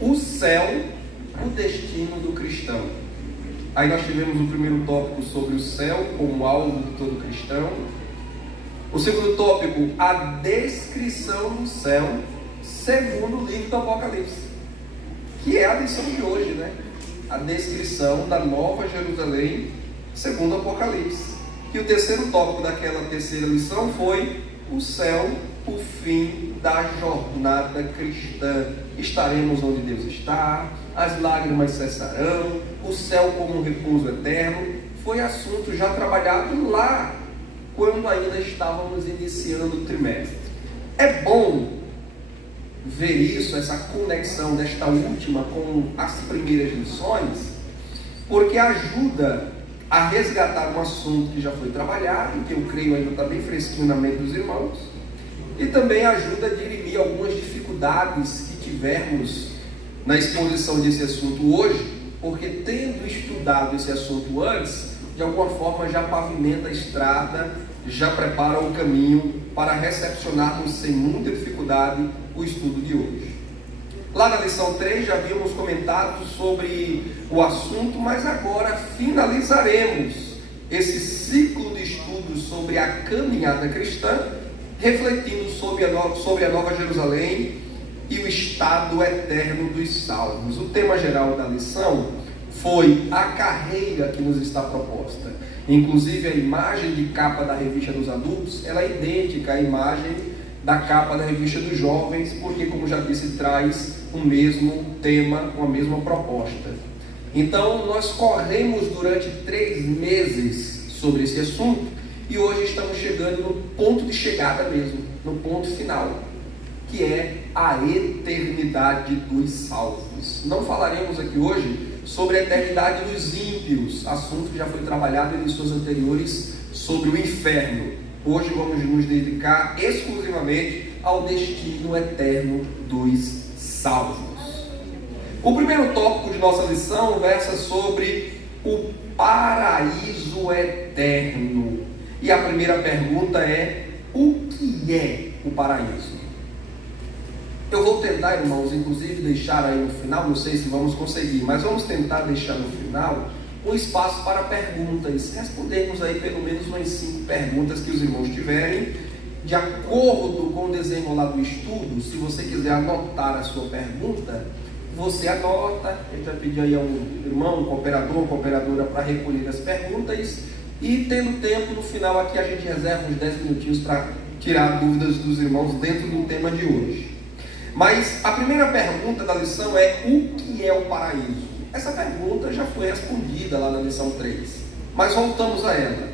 O céu, o destino do cristão. Aí nós tivemos o primeiro tópico sobre o céu como alvo de todo cristão. O segundo tópico, a descrição do céu, segundo o livro do Apocalipse, que é a lição de hoje, né? A descrição da Nova Jerusalém, segundo o Apocalipse. E o terceiro tópico daquela terceira lição foi o céu, o fim da jornada cristã. Estaremos onde Deus está, as lágrimas cessarão, o céu como um repouso eterno. Foi assunto já trabalhado lá, quando ainda estávamos iniciando o trimestre. É bom ver isso, essa conexão desta última com as primeiras lições, porque ajuda a resgatar um assunto que já foi trabalhado, que eu creio ainda está bem fresquinho na mente dos irmãos, e também ajuda a dirimir algumas dificuldades que tivermos na exposição desse assunto hoje, porque tendo estudado esse assunto antes, de alguma forma já pavimenta a estrada, já prepara o caminho para recepcionarmos sem muita dificuldade o estudo de hoje. Lá na lição 3 já havíamos comentado sobre o assunto, mas agora finalizaremos esse ciclo de estudos sobre a caminhada cristã, refletindo sobre a Nova Jerusalém e o estado eterno dos salvos. O tema geral da lição foi a carreira que nos está proposta. Inclusive a imagem de capa da revista dos adultos, ela é idêntica à imagem da capa da revista dos jovens, porque, como já disse, traz o mesmo tema, uma mesma proposta. Então, nós corremos durante 3 meses sobre esse assunto, e hoje estamos chegando no ponto de chegada mesmo, no ponto final, que é a eternidade dos salvos. Não falaremos aqui hoje sobre a eternidade dos ímpios, assunto que já foi trabalhado em lições anteriores sobre o inferno. Hoje vamos nos dedicar exclusivamente ao destino eterno dos salvos. O primeiro tópico de nossa lição versa sobre o paraíso eterno. E a primeira pergunta é: o que é o paraíso? Eu vou tentar, irmãos, inclusive deixar aí no final, não sei se vamos conseguir, mas vamos tentar deixar no final um espaço para perguntas. Respondermos aí pelo menos umas 5 perguntas que os irmãos tiverem, de acordo com o desenrolar do estudo. Se você quiser anotar a sua pergunta, você anota. A gente vai pedir aí a um irmão, um cooperador, uma cooperadora para recolher as perguntas, e tendo tempo no final aqui a gente reserva uns 10 minutinhos para tirar dúvidas dos irmãos dentro do tema de hoje. Mas a primeira pergunta da lição é: o que é o paraíso? Essa pergunta já foi respondida lá na lição 3, mas voltamos a ela.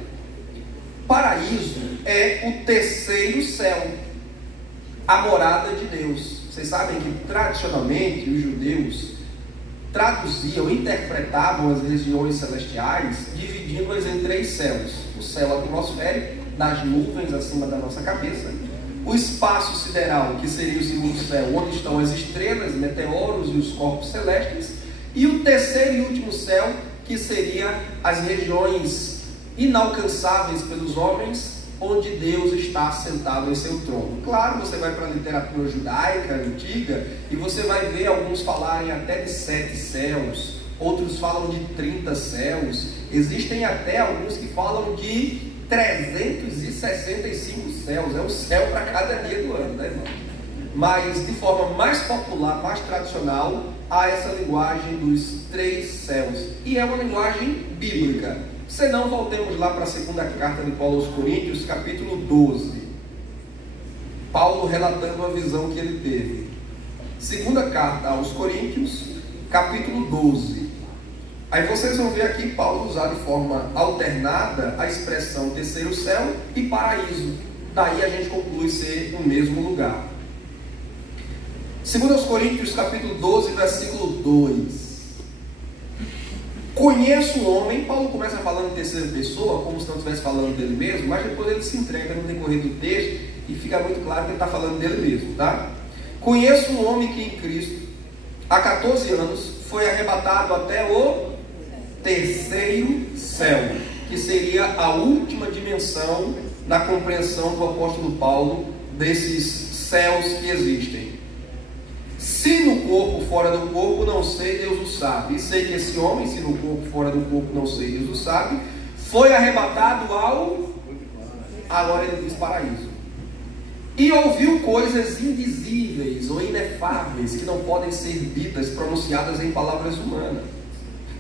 Paraíso é o terceiro céu, a morada de Deus. Vocês sabem que tradicionalmente os judeus traduziam, interpretavam as regiões celestiais, dividindo-as em 3 céus: o céu atmosférico, das nuvens acima da nossa cabeça; o espaço sideral, que seria o segundo céu, onde estão as estrelas, meteoros e os corpos celestes; e o terceiro e último céu, que seria as regiões inalcançáveis pelos homens, onde Deus está assentado em seu trono. Claro, você vai para a literatura judaica antiga e você vai ver alguns falarem até de 7 céus, outros falam de 30 céus, existem até alguns que falam de 365 céus, é um céu para cada dia do ano, né, irmão? Mas de forma mais popular, mais tradicional, há essa linguagem dos 3 céus, e é uma linguagem bíblica. Se não, voltemos lá para a segunda carta de Paulo aos Coríntios, capítulo 12. Paulo relatando a visão que ele teve. Segunda carta aos Coríntios, capítulo 12. Aí vocês vão ver aqui Paulo usar de forma alternada a expressão terceiro céu e paraíso. Daí a gente conclui ser o mesmo lugar. 2 Coríntios capítulo 12, versículo 2. Conheço um homem. Paulo começa falando em terceira pessoa, como se não estivesse falando dele mesmo, mas depois ele se entrega no decorrer do texto e fica muito claro que ele está falando dele mesmo, tá? Conheço um homem que em Cristo, há 14 anos, foi arrebatado até o terceiro céu, que seria a última dimensão na compreensão do apóstolo Paulo desses céus que existem. Se no corpo, fora do corpo, não sei, Deus o sabe. E sei que esse homem, se no corpo, fora do corpo, não sei, Deus o sabe, foi arrebatado agora ele diz paraíso. E ouviu coisas indizíveis ou inefáveis, que não podem ser ditas, pronunciadas em palavras humanas.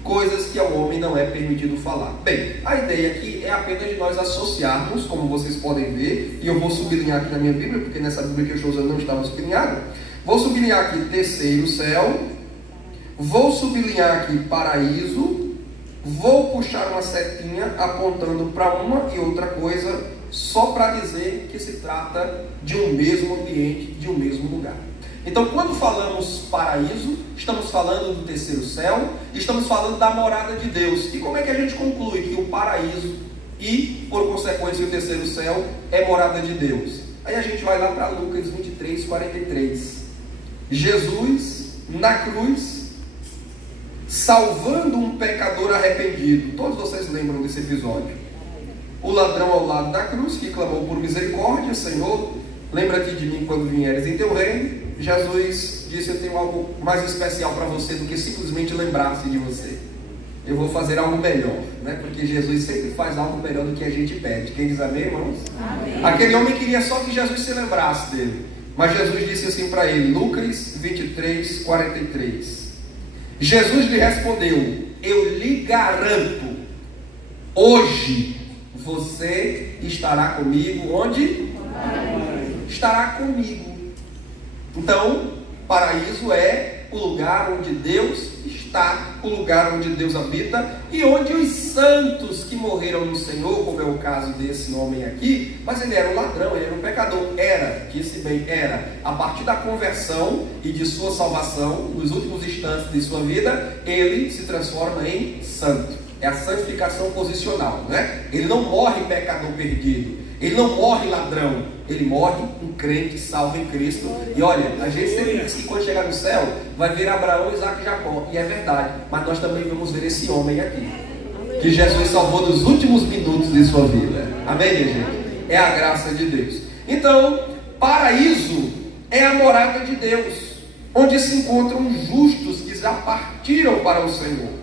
Coisas que ao homem não é permitido falar. Bem, a ideia aqui é apenas de nós associarmos, como vocês podem ver, e eu vou sublinhar aqui na minha Bíblia, porque nessa Bíblia que eu estou usando não estava sublinhado. Vou sublinhar aqui terceiro céu, vou sublinhar aqui paraíso, vou puxar uma setinha apontando para uma e outra coisa, só para dizer que se trata de um mesmo ambiente, de um mesmo lugar. Então, quando falamos paraíso, estamos falando do terceiro céu, estamos falando da morada de Deus. E como é que a gente conclui que o paraíso e, por consequência, o terceiro céu é morada de Deus? Aí a gente vai lá para Lucas 23, 43. Jesus, na cruz, salvando um pecador arrependido. Todos vocês lembram desse episódio? O ladrão ao lado da cruz, que clamou por misericórdia: Senhor, lembra-te de mim quando vieres em teu reino. Jesus disse: eu tenho algo mais especial para você do que simplesmente lembrar-se de você. Eu vou fazer algo melhor, né? Porque Jesus sempre faz algo melhor do que a gente pede. Quem diz amém, irmãos? Amém. Aquele homem queria só que Jesus se lembrasse dele, mas Jesus disse assim para ele, Lucas 23, 43. Jesus lhe respondeu: eu lhe garanto, hoje você estará comigo. Onde? Estará comigo. Então, paraíso é o lugar onde Deus está, o lugar onde Deus habita e onde os santos que morreram no Senhor, como é o caso desse homem aqui, mas ele era um ladrão, ele era um pecador, disse bem, a partir da conversão e de sua salvação, nos últimos instantes de sua vida, ele se transforma em santo. É a santificação posicional, né? Ele não morre pecador perdido, ele não morre ladrão, ele morre um crente salvo em Cristo. E olha, a gente sempre diz que quando chegar no céu vai ver Abraão, Isaac e Jacó, e é verdade, mas nós também vamos ver esse homem aqui, que Jesus salvou nos últimos minutos de sua vida. Amém, minha gente? É a graça de Deus. Então, paraíso é a morada de Deus, onde se encontram os justos que já partiram para o Senhor.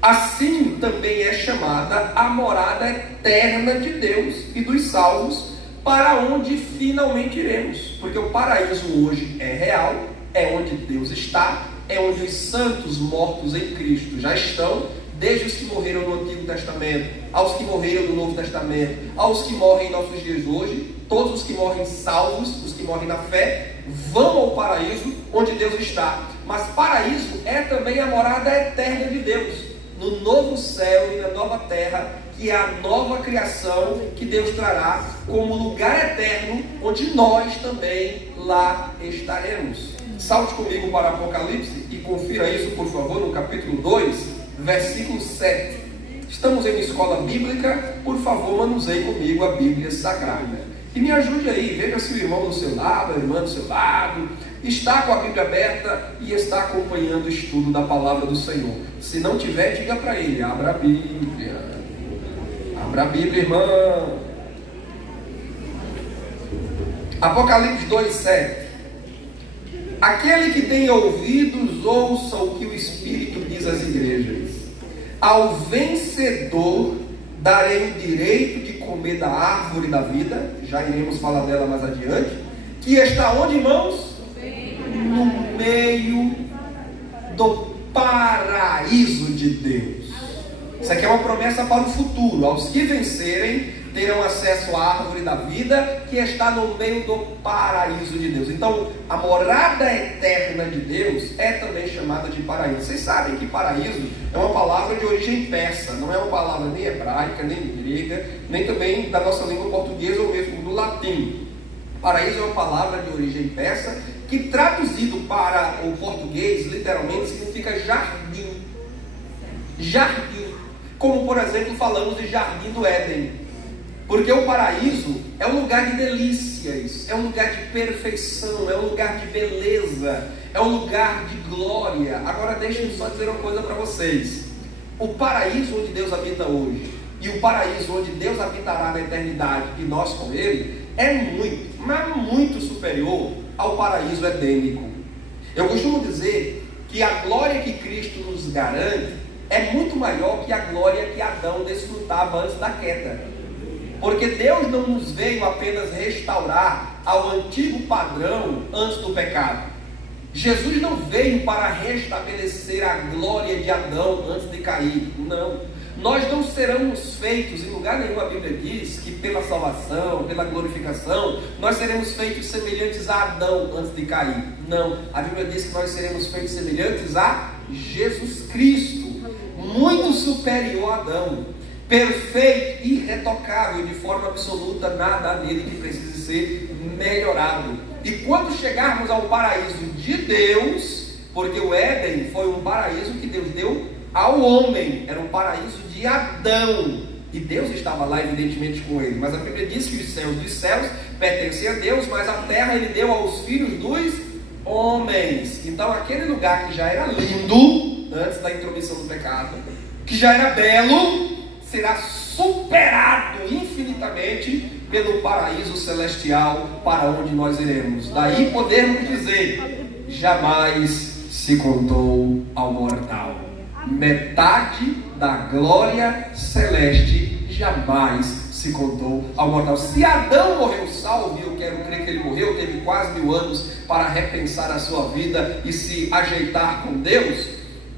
Assim também é chamada a morada eterna de Deus e dos salvos, para onde finalmente iremos. Porque o paraíso hoje é real, é onde Deus está, é onde os santos mortos em Cristo já estão, desde os que morreram no Antigo Testamento, aos que morreram no Novo Testamento, aos que morrem em nossos dias hoje. Todos os que morrem salvos, os que morrem na fé, vão ao paraíso onde Deus está. Mas paraíso é também a morada eterna de Deus, no novo céu e na nova terra, que é a nova criação que Deus trará como lugar eterno, onde nós também lá estaremos. Salte comigo para Apocalipse e confira isso, por favor, no capítulo 2, versículo 7. Estamos em uma escola bíblica, por favor, manuseie comigo a Bíblia Sagrada. E me ajude aí, veja se o irmão do seu lado, a irmã do seu lado, está com a Bíblia aberta e está acompanhando o estudo da palavra do Senhor. Se não tiver, diga para ele: abra a Bíblia. Abra a Bíblia, irmão. Apocalipse 2:7. Aquele que tem ouvidos, ouça o que o Espírito diz às igrejas. Ao vencedor darei o direito de comer da árvore da vida, já iremos falar dela mais adiante, que está onde, irmãos? No meio do paraíso de Deus. Isso aqui é uma promessa para o futuro. Aos que vencerem terão acesso à árvore da vida, que está no meio do paraíso de Deus. Então, a morada eterna de Deus é também chamada de paraíso. Vocês sabem que paraíso é uma palavra de origem persa, não é uma palavra nem hebraica, nem grega, nem também da nossa língua portuguesa ou mesmo do latim. Paraíso é uma palavra de origem persa que, traduzido para o português, literalmente significa jardim. Jardim. Como, por exemplo, falamos de Jardim do Éden. Porque o paraíso é um lugar de delícias, é um lugar de perfeição, é um lugar de beleza, é um lugar de glória. Agora deixem-me só dizer uma coisa para vocês. O paraíso onde Deus habita hoje e o paraíso onde Deus habitará na eternidade e nós com Ele é muito, mas muito superior ao paraíso edênico. Eu costumo dizer que a glória que Cristo nos garante é muito maior que a glória que Adão desfrutava antes da queda. Porque Deus não nos veio apenas restaurar ao antigo padrão antes do pecado. Jesus não veio para restabelecer a glória de Adão antes de cair. Não. Nós não seremos feitos, em lugar nenhum a Bíblia diz que pela salvação, pela glorificação, nós seremos feitos semelhantes a Adão antes de cair. Não. A Bíblia diz que nós seremos feitos semelhantes a Jesus Cristo, muito superior a Adão, perfeito, irretocável, de forma absoluta, nada há nele que precise ser melhorado. E quando chegarmos ao paraíso de Deus, porque o Éden foi um paraíso que Deus deu ao homem, era um paraíso de Adão, e Deus estava lá evidentemente com ele, mas a Bíblia diz que os céus dos céus pertencem a Deus, mas a terra ele deu aos filhos dos homens. Então aquele lugar que já era lindo antes da intromissão do pecado, que já era belo, será superado infinitamente pelo paraíso celestial para onde nós iremos. Daí podemos dizer: jamais se contou ao mortal. Metade da glória celeste jamais se contou ao mortal. Se Adão morreu salvo, e eu quero crer que ele morreu, teve quase 1000 anos para repensar a sua vida e se ajeitar com Deus,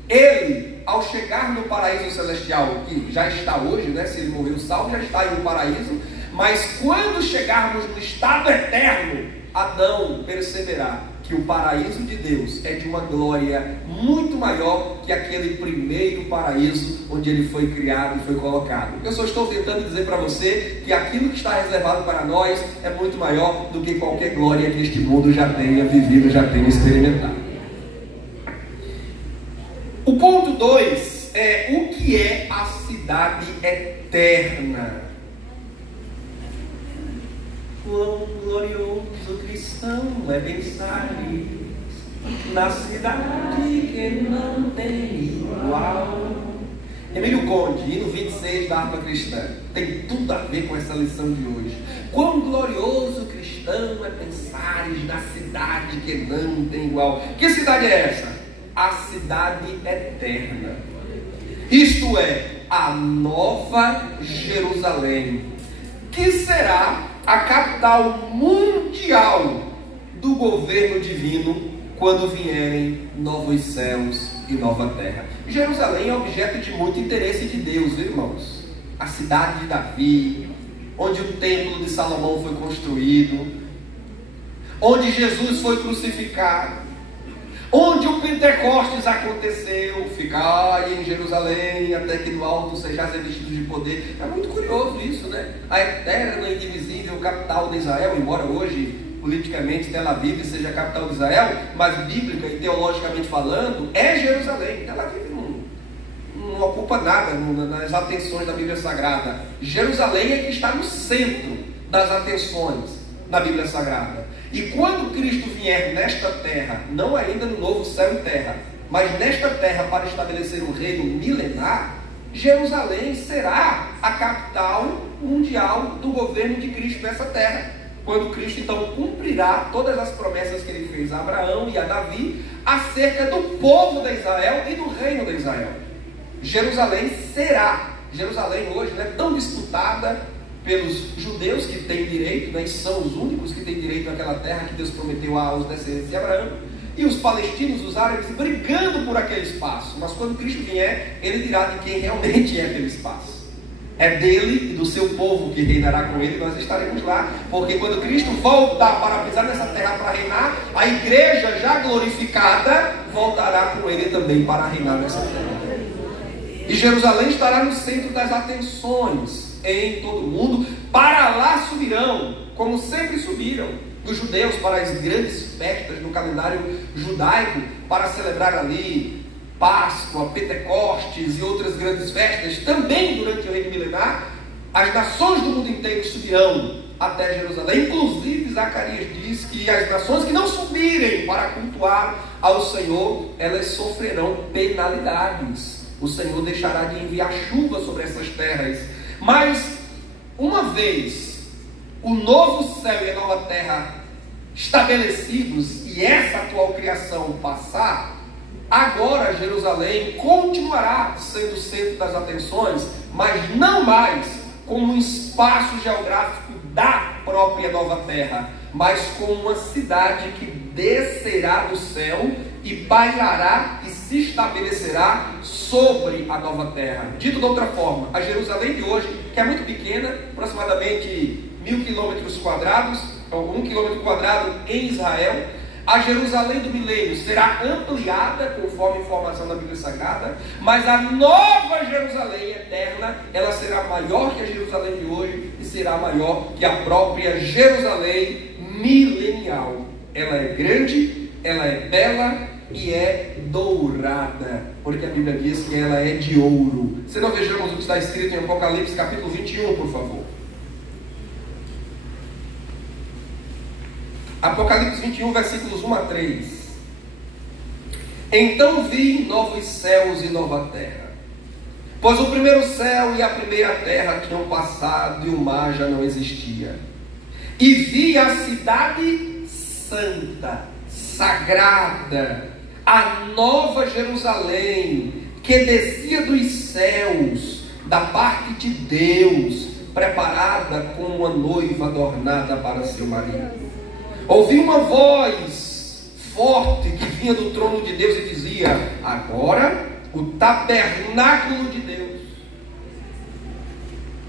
ele, ao chegar no paraíso celestial, que já está hoje, né? Se ele morreu salvo, já está em um paraíso, mas quando chegarmos no estado eterno, Adão perceberá que o paraíso de Deus é de uma glória muito maior que aquele primeiro paraíso onde ele foi criado e foi colocado. Eu só estou tentando dizer para você que aquilo que está reservado para nós é muito maior do que qualquer glória que este mundo já tenha vivido, já tenha experimentado. O ponto 2 é o que é a cidade eterna. Quão glorioso cristão é pensar na cidade que não tem igual. Emílio Conde, hino 26 da harpa cristã, tem tudo a ver com essa lição de hoje. Quão glorioso cristão é pensar na cidade que não tem igual. Que cidade é essa? A cidade eterna. Isto é, a Nova Jerusalém, que será a capital mundial do governo divino quando vierem novos céus e nova terra. Jerusalém é objeto de muito interesse de Deus, irmãos. A cidade de Davi, onde o templo de Salomão foi construído, onde Jesus foi crucificado, onde o Pentecostes aconteceu. Ficai em Jerusalém até que do alto sejais revestidos de poder. É muito curioso isso, né? A eterna e indivisível capital de Israel, embora hoje politicamente Tel Aviv seja a capital de Israel, mas bíblica e teologicamente falando é Jerusalém. Tel Aviv não ocupa nada nas atenções da Bíblia Sagrada. Jerusalém é que está no centro das atenções da Bíblia Sagrada. E quando Cristo vier nesta terra, não ainda no novo céu e terra, mas nesta terra para estabelecer um reino milenar, Jerusalém será a capital mundial do governo de Cristo nessa terra. Quando Cristo então cumprirá todas as promessas que ele fez a Abraão e a Davi acerca do povo de Israel e do reino de Israel. Jerusalém será. Jerusalém hoje não é tão disputada pelos judeus que têm direito, né, e são os únicos que têm direito àquela terra que Deus prometeu aos descendentes de Abraão, e os palestinos, os árabes, brigando por aquele espaço. Mas quando Cristo vier, ele dirá de quem realmente é aquele espaço. É dele e do seu povo que reinará com ele. Nós estaremos lá, porque quando Cristo voltar para pisar nessa terra para reinar, a igreja já glorificada voltará com ele também para reinar nessa terra. E Jerusalém estará no centro das atenções em todo o mundo. Para lá subirão, como sempre subiram, os judeus para as grandes festas no calendário judaico, para celebrar ali Páscoa, Pentecostes e outras grandes festas. Também durante o reino milenar, as nações do mundo inteiro subirão até Jerusalém. Inclusive Zacarias diz que as nações que não subirem para cultuar ao Senhor, elas sofrerão penalidades. O Senhor deixará de enviar chuva sobre essas terras. Mas uma vez o novo céu e a nova terra estabelecidos e essa atual criação passar, agora Jerusalém continuará sendo o centro das atenções, mas não mais como um espaço geográfico da própria nova terra, mas como uma cidade que descerá do céu e pairará e se estabelecerá sobre a nova terra. Dito de outra forma, a Jerusalém de hoje, que é muito pequena, aproximadamente 1.000 quilômetros quadrados, ou 1 quilômetro quadrado em Israel, a Jerusalém do milênio será ampliada conforme a informação da Bíblia Sagrada, mas a nova Jerusalém eterna, ela será maior que a Jerusalém de hoje e será maior que a própria Jerusalém milenial. Ela é grande, ela é bela e é dourada, porque a Bíblia diz que ela é de ouro. Se não vejamos o que está escrito em Apocalipse capítulo 21, por favor. Apocalipse 21, versículos 1 a 3. Então vi novos céus e nova terra, pois o primeiro céu e a primeira terra tinham passado e o mar já não existia. E vi a cidade santa, sagrada, a nova Jerusalém, que descia dos céus, da parte de Deus, preparada como uma noiva adornada para seu marido. Ouvi uma voz forte que vinha do trono de Deus e dizia: agora o tabernáculo de Deus.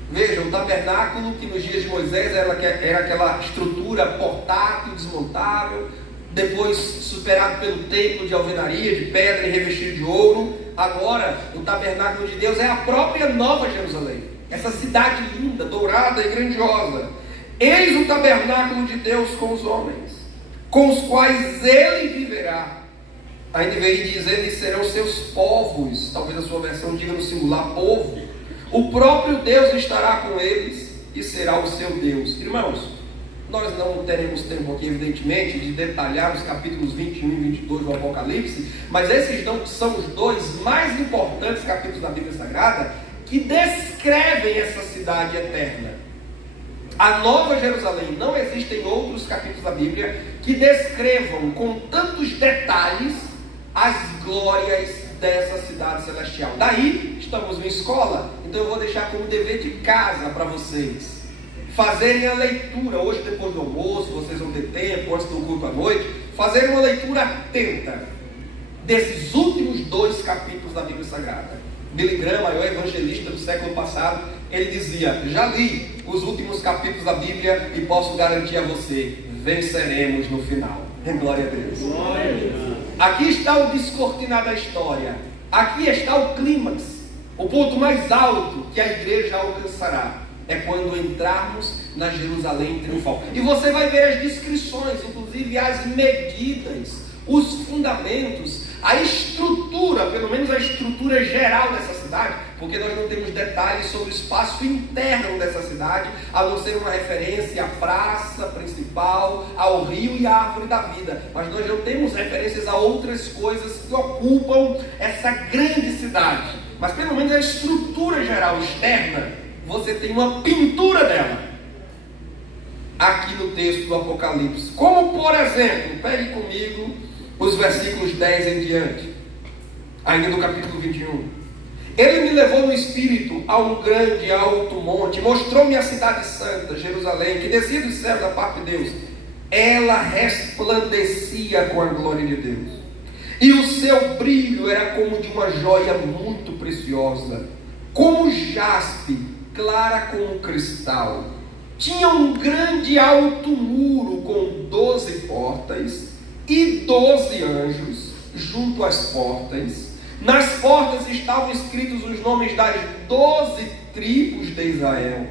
Veja, o tabernáculo que nos dias de Moisés era aquela estrutura portátil, desmontável, depois superado pelo templo de alvenaria, de pedra e revestido de ouro. Agora o tabernáculo de Deus é a própria nova Jerusalém, essa cidade linda, dourada e grandiosa. Eis o tabernáculo de Deus com os homens, com os quais ele viverá. Ainda veio dizer, eles serão seus povos. Talvez a sua versão diga no singular, povo. O próprio Deus estará com eles e será o seu Deus. Irmãos, nós não teremos tempo aqui, evidentemente, de detalhar os capítulos 21 e 22 do Apocalipse, mas esses são os dois mais importantes capítulos da Bíblia Sagrada que descrevem essa cidade eterna. A Nova Jerusalém, não existem outros capítulos da Bíblia que descrevam com tantos detalhes as glórias dessa cidade celestial. Daí, estamos em escola, então eu vou deixar como dever de casa para vocês fazerem a leitura, hoje depois do almoço, vocês vão ter tempo, antes do culto à noite, fazerem uma leitura atenta desses últimos 2 capítulos da Bíblia Sagrada. Billy Graham, maior evangelista do século passado, ele dizia: já li os últimos capítulos da Bíblia e posso garantir a você, venceremos no final. Glória a Deus. Aqui está o descortinar da história. Aqui está o clímax, o ponto mais alto que a igreja alcançará. É quando entrarmos na Jerusalém triunfal. E você vai ver as descrições, inclusive as medidas, os fundamentos, a estrutura, pelo menos a estrutura geral dessa cidade, porque nós não temos detalhes sobre o espaço interno dessa cidade, a não ser uma referência à praça principal, ao rio e à árvore da vida. Mas nós não temos referências a outras coisas que ocupam essa grande cidade. Mas pelo menos a estrutura geral externa, você tem uma pintura dela aqui no texto do Apocalipse. Como por exemplo, pegue comigo os versículos 10 em diante, ainda no capítulo 21. Ele me levou no espírito a um grande e alto monte, mostrou-me a cidade santa, Jerusalém, que descia do céu da parte de Deus. Ela resplandecia com a glória de Deus, e o seu brilho era como de uma joia muito preciosa, como jaspe, clara como cristal. Tinha um grande e alto muro com 12 portas e 12 anjos junto às portas. Nas portas estavam escritos os nomes das 12 tribos de Israel.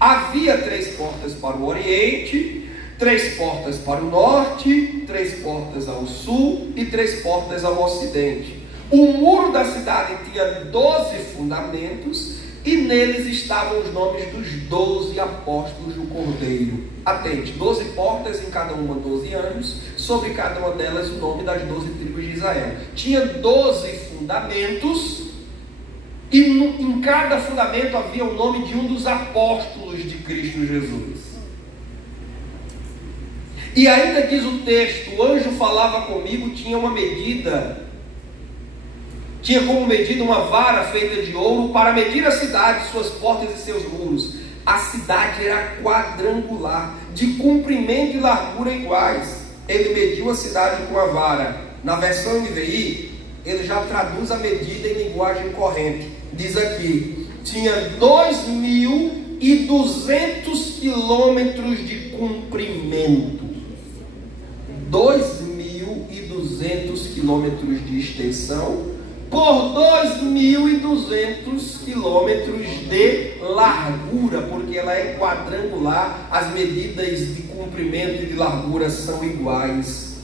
Havia 3 portas para o oriente, 3 portas para o norte, 3 portas ao sul e 3 portas ao ocidente. O muro da cidade tinha 12 fundamentos e neles estavam os nomes dos 12 apóstolos do Cordeiro. Atente, 12 portas, em cada uma 12 anjos, sobre cada uma delas o nome das 12 tribos de Israel. Tinha 12 fundamentos, e em cada fundamento havia o nome de um dos apóstolos de Cristo Jesus. E ainda diz o texto, o anjo falava comigo, tinha como medida uma vara feita de ouro para medir a cidade, suas portas e seus muros. A cidade era quadrangular, de comprimento e largura iguais. Ele mediu a cidade com a vara. Na versão NVI, ele já traduz a medida em linguagem corrente. Diz aqui, tinha 2.200 quilômetros de comprimento, 2.200 quilômetros de extensão, por 2.200 quilômetros de largura, porque ela é quadrangular, as medidas de comprimento e de largura são iguais.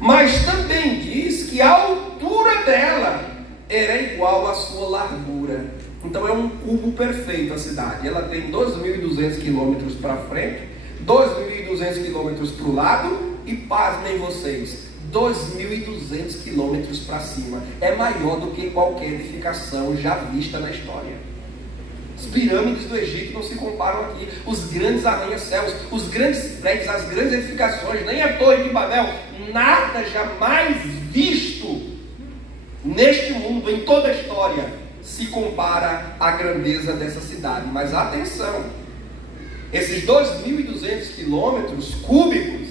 Mas também diz que a altura dela era igual à sua largura. Então é um cubo perfeito a cidade. Ela tem 2.200 quilômetros para frente, 2.200 quilômetros para o lado e, pasmem vocês, 2.200 quilômetros para cima. É maior do que qualquer edificação já vista na história. As pirâmides do Egito não se comparam aqui. Os grandes arranha-céus, os grandes prédios, as grandes edificações, nem a Torre de Babel, nada jamais visto neste mundo, em toda a história, se compara à grandeza dessa cidade. Mas atenção, esses 2.200 quilômetros cúbicos,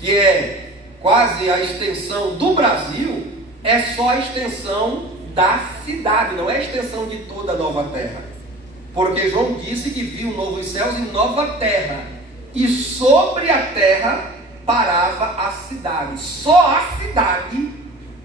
que é quase a extensão do Brasil, é só a extensão da cidade, não é a extensão de toda a nova terra. Porque João disse que viu novos céus e nova terra, e sobre a terra parava a cidade. Só a cidade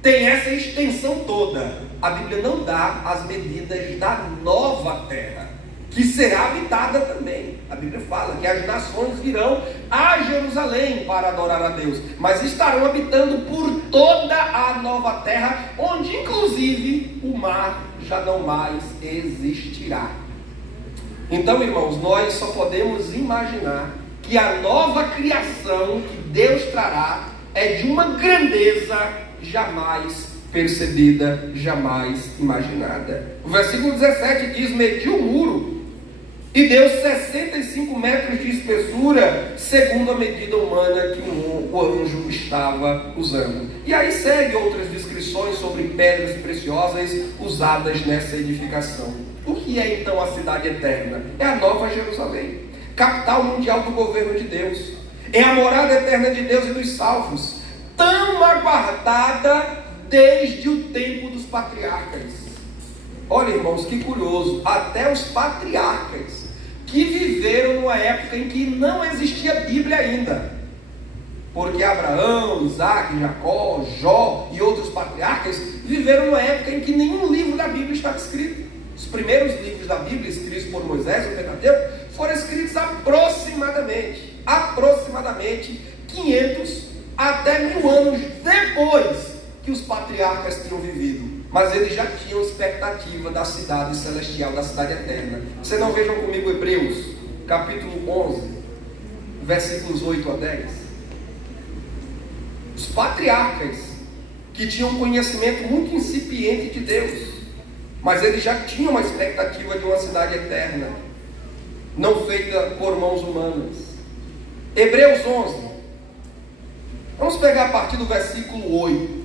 tem essa extensão toda. A Bíblia não dá as medidas da nova terra, que será habitada também. A Bíblia fala que as nações virão a Jerusalém para adorar a Deus, mas estarão habitando por toda a nova terra, onde inclusive o mar já não mais existirá. Então, irmãos, nós só podemos imaginar que a nova criação que Deus trará é de uma grandeza jamais percebida, jamais imaginada. O versículo 17 diz: mediu o muro e deu 65 metros de espessura, segundo a medida humana que o anjo estava usando. E aí segue outras descrições sobre pedras preciosas usadas nessa edificação. O que é então a cidade eterna? É a Nova Jerusalém, capital mundial do governo de Deus. É a morada eterna de Deus e dos salvos, tão aguardada desde o tempo dos patriarcas. Olha, irmãos, que curioso, até os patriarcas, que viveram numa época em que não existia Bíblia ainda, porque Abraão, Isaac, Jacó, Jó e outros patriarcas viveram numa época em que nenhum livro da Bíblia estava escrito. Os primeiros livros da Bíblia, escritos por Moisés, o Pentateuco, foram escritos aproximadamente 500 até 1000 anos depois que os patriarcas tinham vivido. Mas eles já tinham expectativa da cidade celestial, da cidade eterna. Vocês não vejam comigo Hebreus, capítulo 11, versículos 8 a 10. Os patriarcas, que tinham um conhecimento muito incipiente de Deus, mas eles já tinham uma expectativa de uma cidade eterna, não feita por mãos humanas. Hebreus 11. Vamos pegar a partir do versículo 8.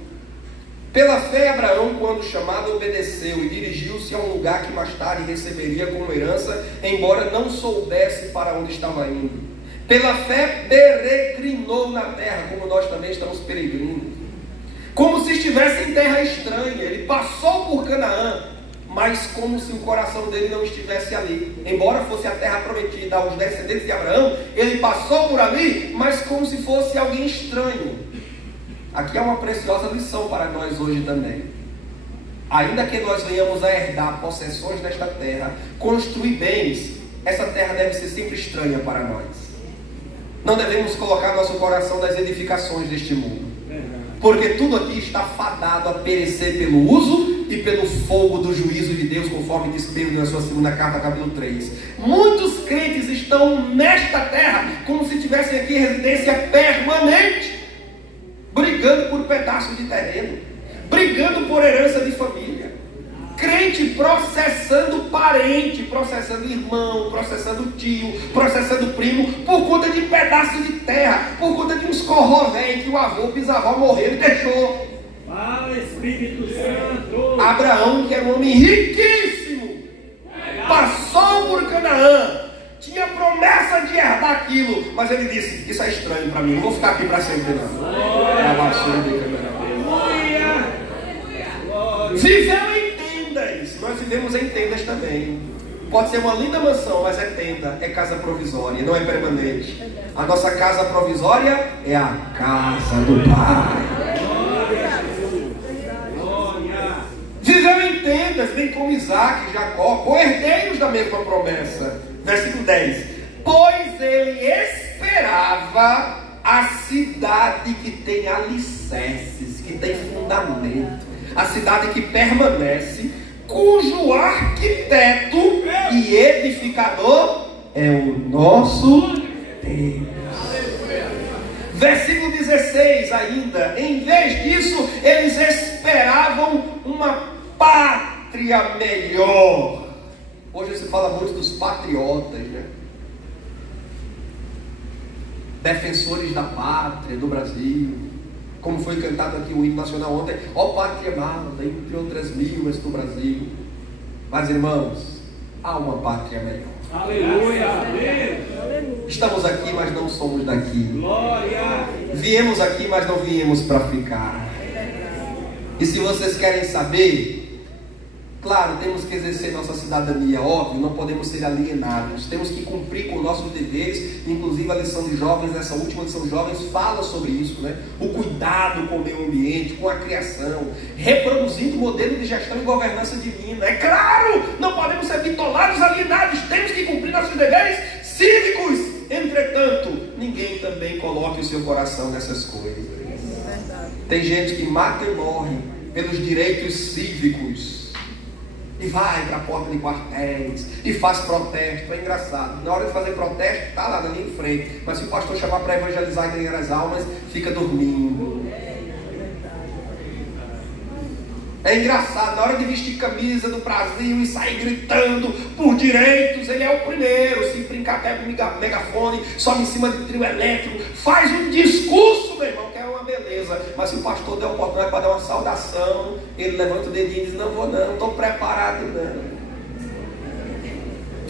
Pela fé, Abraão, quando chamado, obedeceu e dirigiu-se a um lugar que mais tarde receberia como herança, embora não soubesse para onde estava indo. Pela fé, peregrinou na terra, como nós também estamos peregrinos, como se estivesse em terra estranha. Ele passou por Canaã, mas como se o coração dele não estivesse ali. Embora fosse a terra prometida aos descendentes de Abraão, ele passou por ali, mas como se fosse alguém estranho. Aqui é uma preciosa lição para nós hoje também. Ainda que nós venhamos a herdar possessões desta terra, construir bens, essa terra deve ser sempre estranha para nós. Não devemos colocar nosso coração nas edificações deste mundo, porque tudo aqui está fadado a perecer pelo uso e pelo fogo do juízo de Deus, conforme diz Pedro na sua segunda carta, capítulo 3. Muitos crentes estão nesta terra como se tivessem aqui residência permanente, brigando por pedaço de terreno, brigando por herança de família. Crente processando parente, processando irmão, processando tio, processando primo, por conta de pedaço de terra, por conta de uns corró velho que o avô, o bisavó morreu e deixou. Fala, Espírito Santo. Abraão, que era um homem riquíssimo, passou por Canaã, tinha promessa de herdar aquilo, mas ele disse: isso é estranho para mim, não vou ficar aqui para sempre não. Viveu em tendas, nós vivemos em tendas também. Pode ser uma linda mansão, mas é tenda, é casa provisória, não é permanente. A nossa casa provisória é a casa do Pai. Viveu em tendas, bem como Isaac e Jacó, co-herdeiros da mesma promessa. Versículo 10: pois ele esperava a cidade que tem alicerces, que tem fundamento, a cidade que permanece, cujo arquiteto e edificador é o nosso Deus. Versículo 16 ainda: em vez disso, eles esperavam uma pátria melhor. Hoje se fala muito dos patriotas, né? Defensores da pátria do Brasil, como foi cantado aqui o hino nacional ontem: ó pátria amada, entre outras mil do Brasil. Mas irmãos, há uma pátria melhor. Aleluia. Estamos aqui, mas não somos daqui. Glória. Viemos aqui, mas não viemos para ficar. E se vocês querem saber, claro, temos que exercer nossa cidadania, óbvio, não podemos ser alienados, temos que cumprir com nossos deveres. Inclusive a lição de jovens, essa última lição de jovens, fala sobre isso, né? O cuidado com o meio ambiente, com a criação, reproduzindo o modelo de gestão e governança divina. É claro, não podemos ser bitolados, alienados, temos que cumprir nossos deveres cívicos. Entretanto, ninguém também coloque o seu coração nessas coisas. Tem gente que mata e morre pelos direitos cívicos e vai para a porta de quartéis e faz protesto. É engraçado, na hora de fazer protesto está lá na linha de frente, mas se o pastor chamar para evangelizar e ganhar as almas, fica dormindo. É engraçado, na hora de vestir camisa do Brasil e sair gritando por direitos, ele é o primeiro. Se brincar, pega um megafone, sobe em cima de trio elétrico, faz um discurso, meu irmão, que é uma beleza. Mas se o pastor der oportunidade para dar uma saudação, ele levanta o dedinho e diz: não vou não, estou preparado não.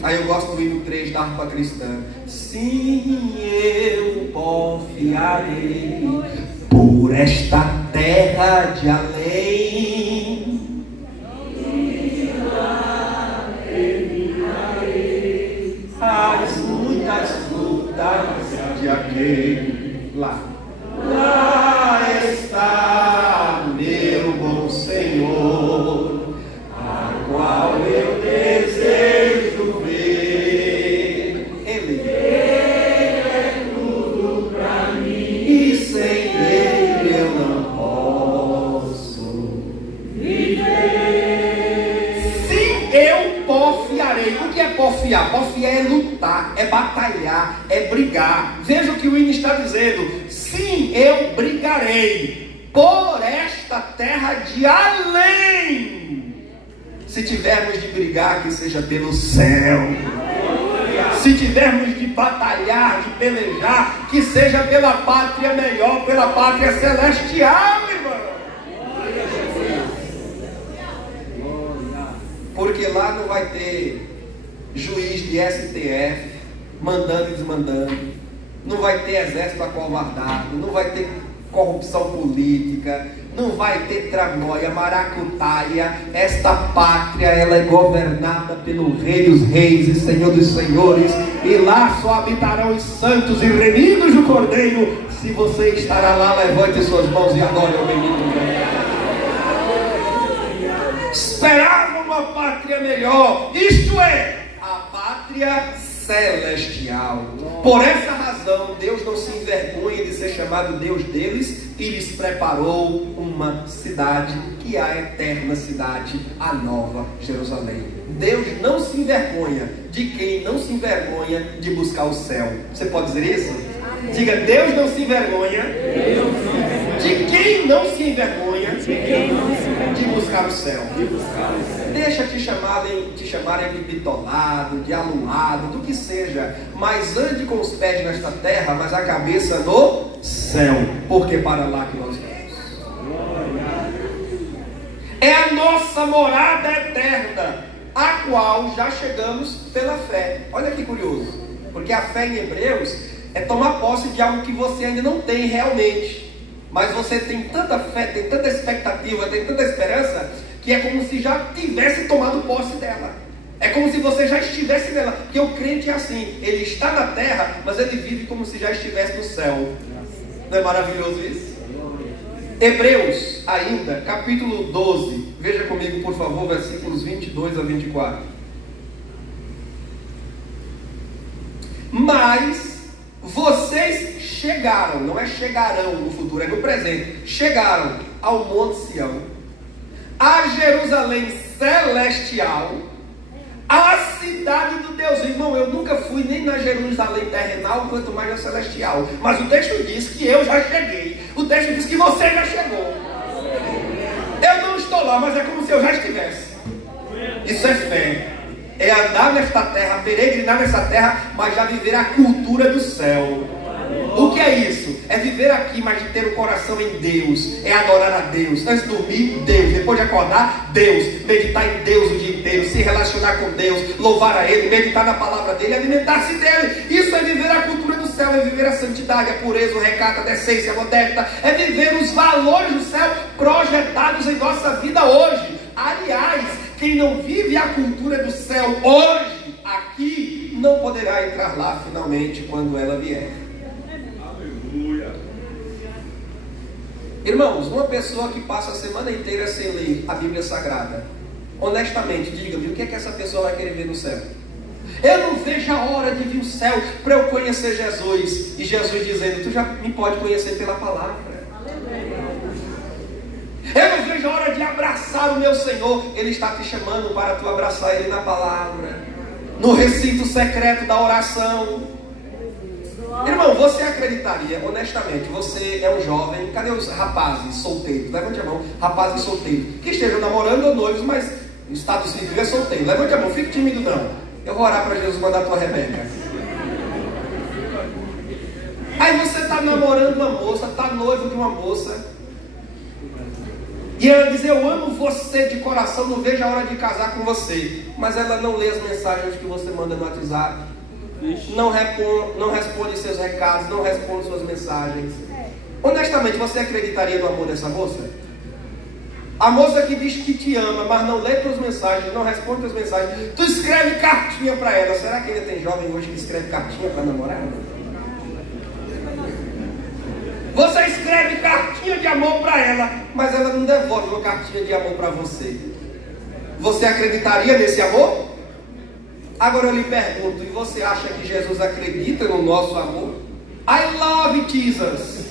Aí eu gosto do hino 3 da harpa cristã: sim, eu confiarei por esta terra de além. As muitas lutas de aquele lá. Lá está meu bom Senhor, a qual eu desejo ver. Ele é tudo pra mim, e sem Ele eu não posso viver. Se eu porfiarei. O que é porfiar? Porfiar é lutar, é batalhar, é brigar. Veja o que o hino está dizendo: sim, eu brigarei por esta terra de além. Se tivermos de brigar, que seja pelo céu. Se tivermos de batalhar, de pelejar, que seja pela pátria melhor, pela pátria celestial, irmão. Porque lá não vai ter juiz de STF mandando e desmandando, não vai ter exército acovardado, não vai ter corrupção política, não vai ter tramóia, maracutaia. Esta pátria, ela é governada pelo Rei dos Reis e Senhor dos Senhores, e lá só habitarão os santos e remidos do Cordeiro. Se você estará lá, levante suas mãos e adore o bendito Deus. Esperava uma pátria melhor, isto é, a pátria celestial. Por essa razão, Deus não se envergonha de ser chamado Deus deles e lhes preparou uma cidade, que é a eterna cidade, a Nova Jerusalém. Deus não se envergonha de quem não se envergonha de buscar o céu. Você pode dizer isso? Diga: Deus não se envergonha de quem não se envergonha de buscar o céu. Deixa te chamarem de bitolado, de aluado, do que seja, mas ande com os pés nesta terra, mas a cabeça no céu, porque para lá que nós vamos. É a nossa morada eterna, a qual já chegamos pela fé. Olha que curioso, porque a fé em Hebreus é tomar posse de algo que você ainda não tem realmente, mas você tem tanta fé, tem tanta expectativa, tem tanta esperança, que é como se já tivesse tomado posse dela. É como se você já estivesse nela, porque o crente é assim, ele está na terra, mas ele vive como se já estivesse no céu. Não é maravilhoso isso? Hebreus, ainda, capítulo 12, veja comigo por favor, versículos 22 a 24. Mas vocês chegaram, não é chegarão no futuro, é no presente, chegaram ao Monte Sião, a Jerusalém celestial, a cidade do Deus. Irmão, eu nunca fui nem na Jerusalém terrenal, quanto mais na celestial, mas o texto diz que eu já cheguei, o texto diz que você já chegou. Eu não estou lá, mas é como se eu já estivesse. Isso é fé, é andar nesta terra, peregrinar nessa terra, mas já viver a cultura do céu. O que é isso? É viver aqui, mas de ter o coração em Deus, é adorar a Deus, antes de dormir, Deus, depois de acordar, Deus, meditar em Deus o dia inteiro, se relacionar com Deus, louvar a Ele, meditar na palavra dEle, alimentar-se dEle. Isso é viver a cultura do céu, é viver a santidade, a pureza, o recato, a decência, a modéstia, é viver os valores do céu projetados em nossa vida hoje. Aliás, quem não vive a cultura do céu hoje, aqui, não poderá entrar lá finalmente quando ela vier. Aleluia. Irmãos, uma pessoa que passa a semana inteira sem ler a Bíblia Sagrada, honestamente, diga-me, o que é que essa pessoa vai querer ver no céu? Eu não vejo a hora de vir o céu para eu conhecer Jesus. E Jesus dizendo, tu já me pode conhecer pela palavra. Eu não vejo a hora de abraçar o meu Senhor. Ele está te chamando para tu abraçar Ele na palavra, no recinto secreto da oração. Irmão, você acreditaria, honestamente, você é um jovem, cadê os rapazes solteiros? Levante a mão, rapazes solteiros, que estejam namorando ou noivos, mas o estado civil é solteiro. Levante a mão, fique tímido não. Eu vou orar para Jesus mandar a tua Rebeca. Aí você está namorando uma moça, está noivo de uma moça, e ela diz, eu amo você de coração, não vejo a hora de casar com você. Mas ela não lê as mensagens que você manda no WhatsApp, não responde seus recados, não responde suas mensagens. Honestamente, você acreditaria no amor dessa moça? A moça que diz que te ama, mas não lê tuas mensagens, não responde tuas mensagens. Tu escreve cartinha para ela. Será que ainda tem jovem hoje que escreve cartinha para namorar? Você escreve cartinha de amor para ela, mas ela não devolve uma cartinha de amor para você. Você acreditaria nesse amor? Agora eu lhe pergunto, e você acha que Jesus acredita no nosso amor? I love Jesus.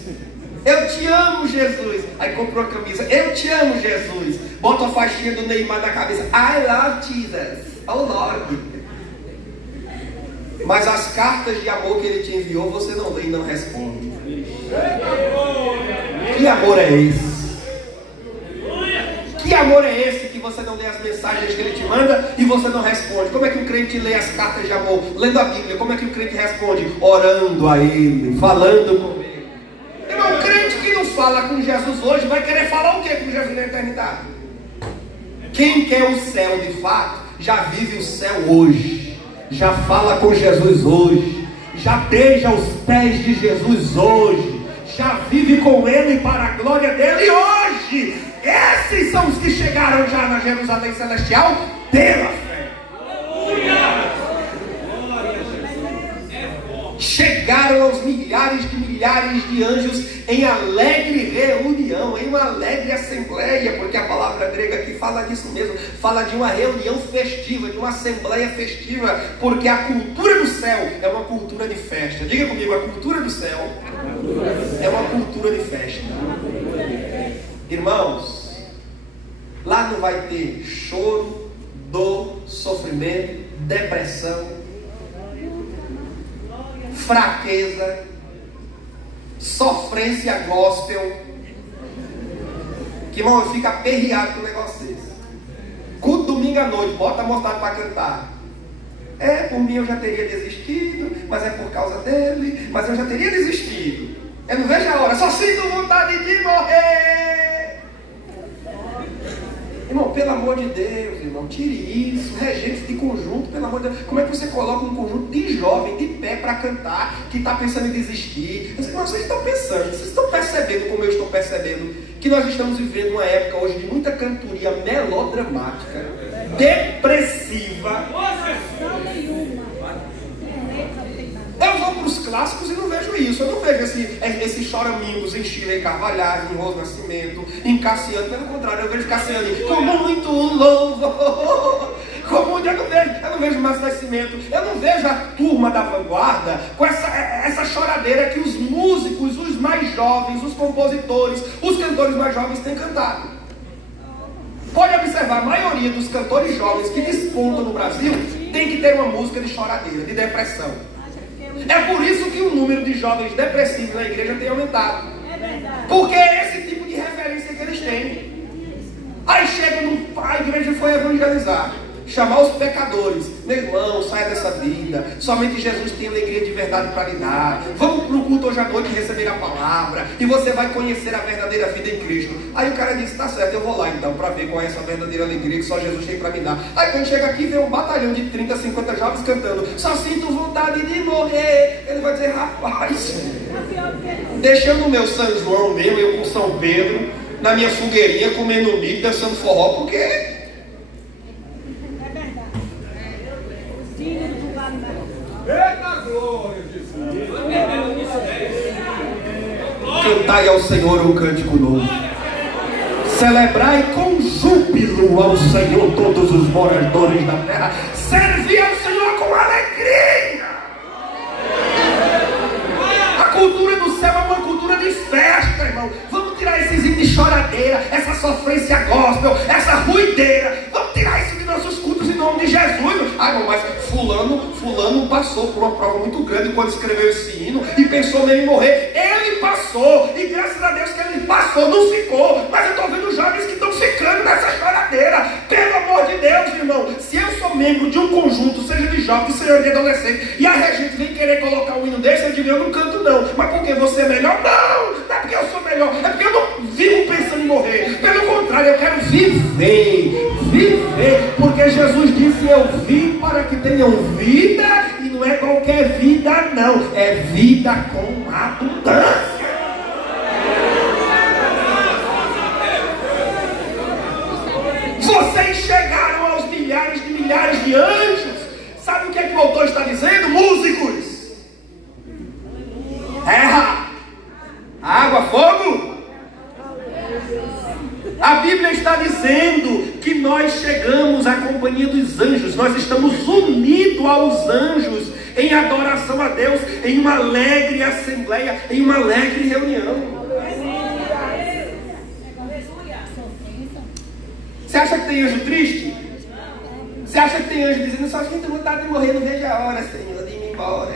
Eu te amo, Jesus. Aí comprou a camisa, eu te amo, Jesus. Bota a faixinha do Neymar na cabeça, I love Jesus. Oh Lord. Mas as cartas de amor que Ele te enviou, você não lê e não responde. Que amor é esse? Que amor é esse que você não lê as mensagens que Ele te manda e você não responde? Como é que o crente lê as cartas de amor? Lendo a Bíblia. Como é que o crente responde? Orando a Ele, falando com Ele. Irmão, o crente que não fala com Jesus hoje vai querer falar o que com Jesus na eternidade? Quem quer o céu de fato, já vive o céu hoje, já fala com Jesus hoje, já beija os pés de Jesus hoje, já vive com Ele para a glória dEle hoje. Esses são os que chegaram já na Jerusalém Celestial pela fé. Chegaram aos milhares de anjos em alegre reunião, em uma alegre assembleia, porque a palavra grega aqui fala disso mesmo, fala de uma reunião festiva, de uma assembleia festiva, porque a cultura do céu é uma cultura de festa. Diga comigo, a cultura do céu é uma cultura de festa. Irmãos, lá não vai ter choro, dor, sofrimento, depressão, fraqueza, sofrência gospel, Que irmão, eu fico aperreado com um negócio desse. Culto domingo à noite, bota a moçada para cantar. Por mim eu já teria desistido, mas é por causa dele, mas eu já teria desistido. Eu não vejo a hora, só sinto vontade de morrer. Irmão, pelo amor de Deus, irmão, tire isso. Regente de conjunto, pelo amor de Deus. Como é que você coloca um conjunto de jovem de pé para cantar, que está pensando em desistir? Mas vocês estão pensando, vocês estão percebendo como eu estou percebendo, que nós estamos vivendo uma época hoje de muita cantoria melodramática, depressiva. Eu vou para os clássicos e não vejo isso. Eu não vejo esse choramingos em Chile Carvalhais, em Rose Nascimento, em Cassiano. Pelo contrário, eu vejo Cassiano com muito louvor. Eu não vejo mais Nascimento. Eu não vejo a turma da vanguarda com essa choradeira que os músicos, os mais jovens, os compositores, os cantores mais jovens têm cantado. Pode observar, a maioria dos cantores jovens que despontam no Brasil tem que ter uma música de choradeira, de depressão. É por isso que o número de jovens depressivos na igreja tem aumentado. Porque é esse tipo de referência que eles têm. Aí chega a igreja foi evangelizar, chamar os pecadores. Meu irmão, saia dessa vida. Somente Jesus tem alegria de verdade para lhe dar. Vamos para o culto hoje à noite receber a palavra, e você vai conhecer a verdadeira vida em Cristo. Aí o cara disse, tá certo, eu vou lá então, para ver qual é essa verdadeira alegria que só Jesus tem para me dar. Aí quando chega aqui, vê um batalhão de 30, 50 jovens cantando, só sinto vontade de morrer. Ele vai dizer, rapaz, deixando o meu São João mesmo, eu com São Pedro, na minha fogueirinha, comendo milho, dançando forró, porque... Eita glória, Jesus! Cantai ao Senhor um cântico novo. Celebrai com júbilo ao Senhor todos os moradores da terra. Servi ao Senhor com alegria. A cultura do céu é uma cultura de festa, irmão. Vamos tirar esses hinos de choradeira, essa sofrência gospel, essa ruideira. Vamos tirar isso de nossos cultos em nome de Jesus. Ah, irmão, mas fulano passou por uma prova muito grande quando escreveu esse hino e pensou nele morrer. Ele passou, e graças a Deus que ele passou, não ficou. Mas eu estou vendo jovens que estão ficando nessa choradeira. Pelo amor de Deus, irmão, se eu sou membro de um conjunto, seja de jovens, seja de adolescente, e a regente vem querer colocar um hino desse, eu digo, eu não canto não. Mas porque você é melhor? Não é porque eu sou melhor, é porque eu não vivo pensando em morrer. Pelo contrário, eu quero viver, porque Jesus disse, eu vim para que tenham vida, e não é qualquer vida não, é vida com abundância. Vocês chegaram aos milhares de anjos. Sabe o que é que o autor está dizendo? Músicos, terra, água, fogo. A Bíblia está dizendo que nós chegamos à companhia dos anjos. Nós estamos unidos aos anjos em adoração a Deus, em uma alegre assembleia, em uma alegre reunião. Você acha que tem anjo triste? Você acha que tem anjo dizendo, só sinto vontade de morrer, não vejo a hora, Senhor, de ir embora?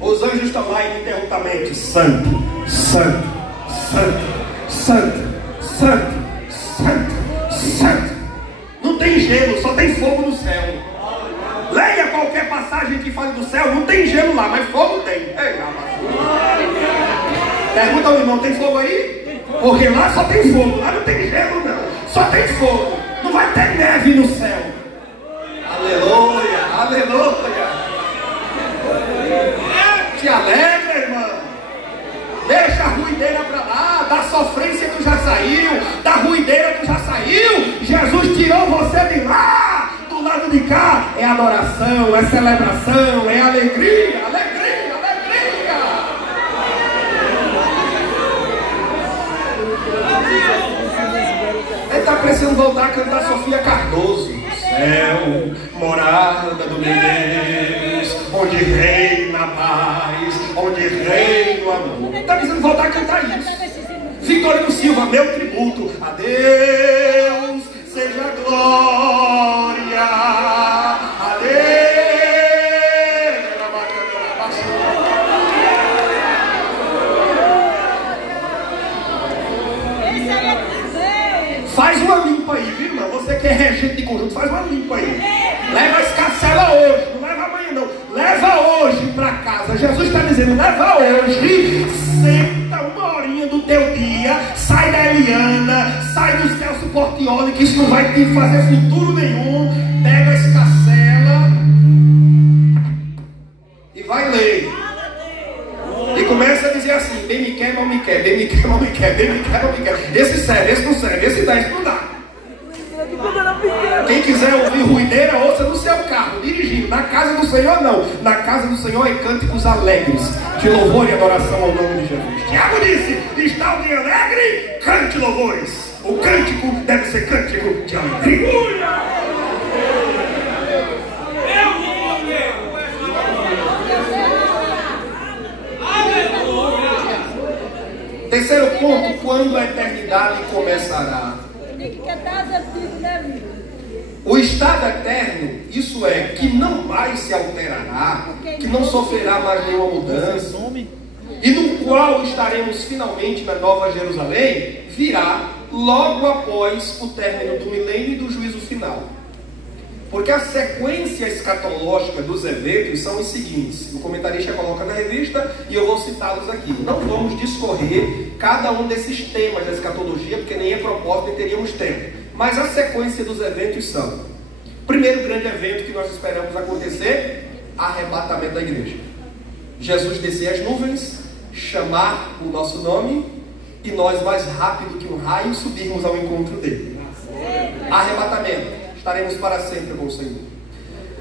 Os anjos estão lá ininterruptamente, santo, santo, santo, santo, santo, santo, santo. Não tem gelo, só tem fogo no céu. Leia qualquer passagem que fale do céu, não tem gelo lá, mas fogo tem. Pergunta ao irmão, tem fogo aí? Porque lá só tem fogo, lá não tem gelo não, só tem fogo. Não vai ter neve no céu. Aleluia, aleluia. Te alegra, irmão. Deixa a ruideira para lá, da sofrência tu já saiu, da ruideira tu já saiu. Jesus tirou você de lá, do lado de cá. É adoração, é celebração, é alegria, alegria, alegria. Ele está precisando voltar a cantar Sofia Cardoso. Céu, morada do meu Deus, onde reina a paz, onde reina o amor. Está precisando voltar a cantar isso. Vitorino Silva, meu tributo. A Deus seja a glória. A Deus. faz uma limpa aí. Leva a escarcela hoje, não leva amanhã não. Leva hoje para casa. Jesus está dizendo, leva hoje. Senta uma horinha do teu dia. Sai da Eliana, sai do Celso Portioli, que isso não vai te fazer futuro nenhum. Pega a escarcela e vai ler. E começa a dizer assim, bem me quer, mal me quer, bem me quer, mal me quer, bem me quer, mal me quer. Esse serve, esse não serve, esse dá, esse não dá. Quem quiser ouvir ruideira, ouça no seu carro, dirigindo. Na casa do Senhor não. Na casa do Senhor é cânticos alegres, de louvor e adoração ao nome de Jesus. Tiago disse, está o dia alegre, cante louvores. O cântico deve ser cântico de alegria. Terceiro ponto, quando a eternidade começará. O estado eterno, isso é, que não mais se alterará, que não sofrerá mais nenhuma mudança, e no qual estaremos finalmente na Nova Jerusalém, virá logo após o término do milênio e do juízo final. Porque a sequência escatológica dos eventos são os seguintes. O comentarista coloca na revista e eu vou citá-los aqui. Não vamos discorrer cada um desses temas da escatologia, porque nem é propósito, nem teríamos tempo. Mas a sequência dos eventos são: primeiro grande evento que nós esperamos acontecer, arrebatamento da igreja. Jesus descer as nuvens, chamar o nosso nome e nós, mais rápido que um raio, subirmos ao encontro dele. Arrebatamento. Estaremos para sempre com o Senhor.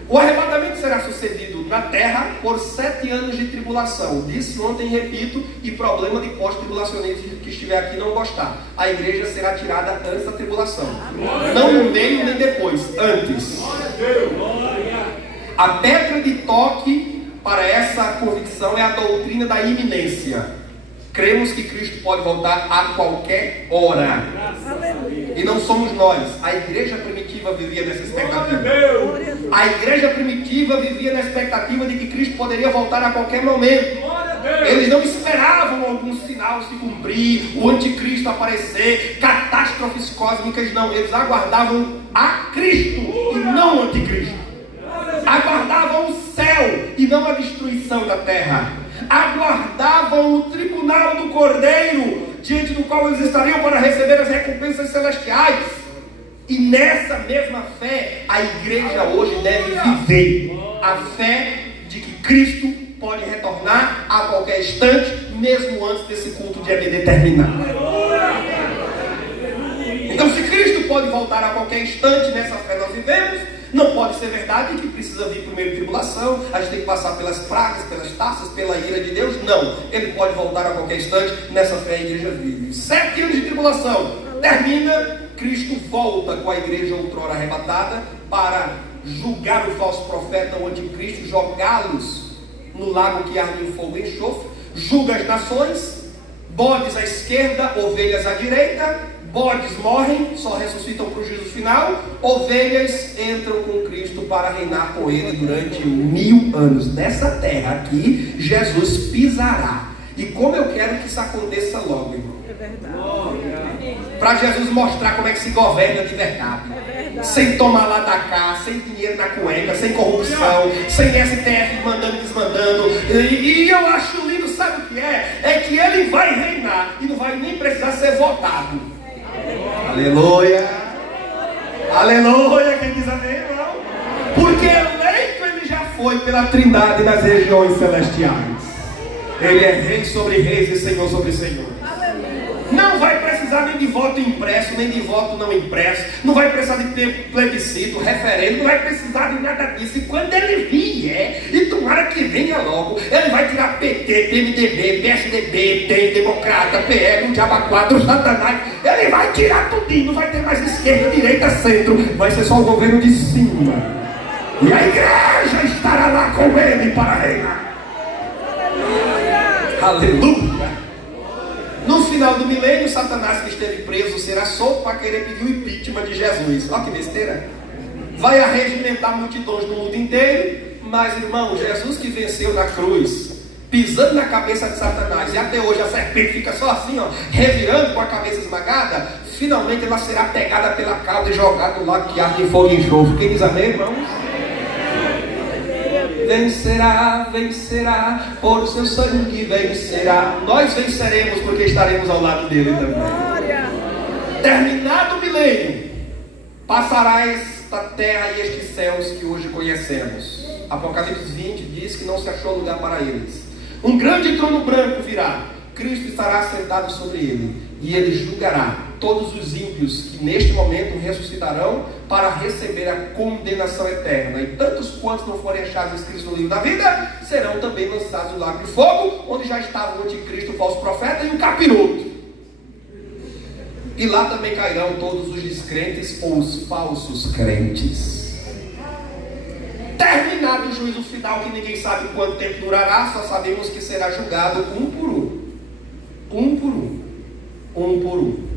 O arrebatamento será sucedido na terra por 7 anos de tribulação. Disse ontem e repito, e problema de pós-tribulacionista que estiver aqui não gostar. A igreja será tirada antes da tribulação. Não no meio nem depois, antes. A pedra de toque para essa convicção é a doutrina da iminência. Cremos que Cristo pode voltar a qualquer hora. E não somos nós. A igreja primitiva vivia nessa expectativa. A igreja primitiva vivia na expectativa de que Cristo poderia voltar a qualquer momento. Eles não esperavam algum sinal se cumprir, o anticristo aparecer, catástrofes cósmicas, não. Eles aguardavam a Cristo e não o anticristo. Aguardavam o céu e não a destruição da terra. Aguardavam o tribunal do Cordeiro, diante do qual eles estariam para receber as recompensas celestiais. E nessa mesma fé, a igreja hoje deve viver a fé de que Cristo pode retornar a qualquer instante, mesmo antes desse culto de EBD terminar. Então, se Cristo pode voltar a qualquer instante, nessa fé nós vivemos. Não pode ser verdade que precisa vir primeiro tribulação, a gente tem que passar pelas pragas, pelas taças, pela ira de Deus. Não, ele pode voltar a qualquer instante. Nessa fé a igreja vive. 7 anos de tribulação termina, Cristo volta com a igreja outrora arrebatada para julgar o falso profeta, o anticristo, jogá-los no lago que arde em fogo e enxofre. Julga as nações, bodes à esquerda, ovelhas à direita. Bodes morrem, só ressuscitam para o juízo final. Ovelhas entram com Cristo para reinar com ele durante 1000 anos. Nessa terra aqui, Jesus pisará. E como eu quero que isso aconteça logo, irmão. É verdade. Para Jesus mostrar como é que se governa de verdade. Sem tomar lá da cá, sem dinheiro na cueca, sem corrupção, sem STF mandando e desmandando. E eu acho lindo, sabe o que é? É que ele vai reinar e não vai nem precisar ser votado. Aleluia, aleluia, quem diz amém, irmão? Porque eleito ele já foi pela Trindade nas regiões celestiais. Ele é rei sobre reis e senhor sobre senhores. Não vai precisar nem de voto impresso, nem de voto não impresso. Não vai precisar de ter plebiscito, referendo. Não vai precisar de nada disso. E quando ele vier, e tomara que venha logo, ele vai tirar PT, PMDB, PSDB, DEM, Democrata, PL, o Diabo 4, Satanás. Ele vai tirar tudinho. Não vai ter mais esquerda, direita, centro. Vai ser só o governo de cima. E a igreja estará lá com ele para reinar. Aleluia. No final do milênio, Satanás, que esteve preso, será solto para querer pedir o impeachment de Jesus. Olha que besteira. Vai arregimentar multidões no mundo inteiro. Mas, irmão, Jesus que venceu na cruz, pisando na cabeça de Satanás, e até hoje a serpente fica só assim, ó, revirando com a cabeça esmagada, finalmente ela será pegada pela cauda e jogada no lago que arde em fogo e enxofre. Quem diz amém, irmãos? Vencerá, vencerá, por seu sangue vencerá. Nós venceremos porque estaremos ao lado dele também. Terminado o milênio, passará esta terra e estes céus que hoje conhecemos. Apocalipse 20 diz que não se achou lugar para eles. Um grande trono branco virá, Cristo estará sentado sobre ele, e ele julgará todos os ímpios que neste momento ressuscitarão para receber a condenação eterna, e tantos quantos não forem achados escritos no livro da vida serão também lançados no lago de fogo, onde já estava o anticristo, o falso profeta e o capiroto. E lá também cairão todos os descrentes ou os falsos crentes. Terminado o juízo final, que ninguém sabe quanto tempo durará, só sabemos que será julgado um por um. Um por um. Um por um.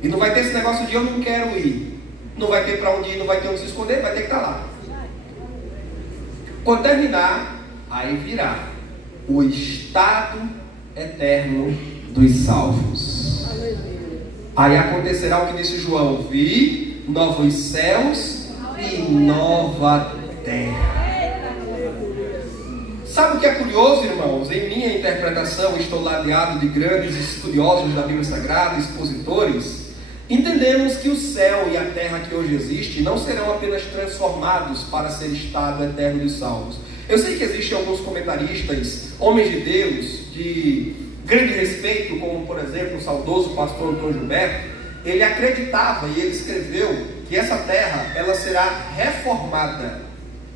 E não vai ter esse negócio de eu não quero ir. Não vai ter para onde ir, não vai ter onde se esconder, vai ter que estar lá. Quando terminar, aí virá o estado eterno dos salvos. Aí acontecerá o que disse João: vi novos céus e nova terra. Sabe o que é curioso, irmãos? Em minha interpretação, estou ladeado de grandes estudiosos da Bíblia Sagrada, expositores. Entendemos que o céu e a terra que hoje existe não serão apenas transformados para ser estado eterno dos salvos. Eu sei que existem alguns comentaristas, homens de Deus, de grande respeito, como por exemplo o saudoso pastor Antônio Gilberto. Ele acreditava e ele escreveu que essa terra ela será reformada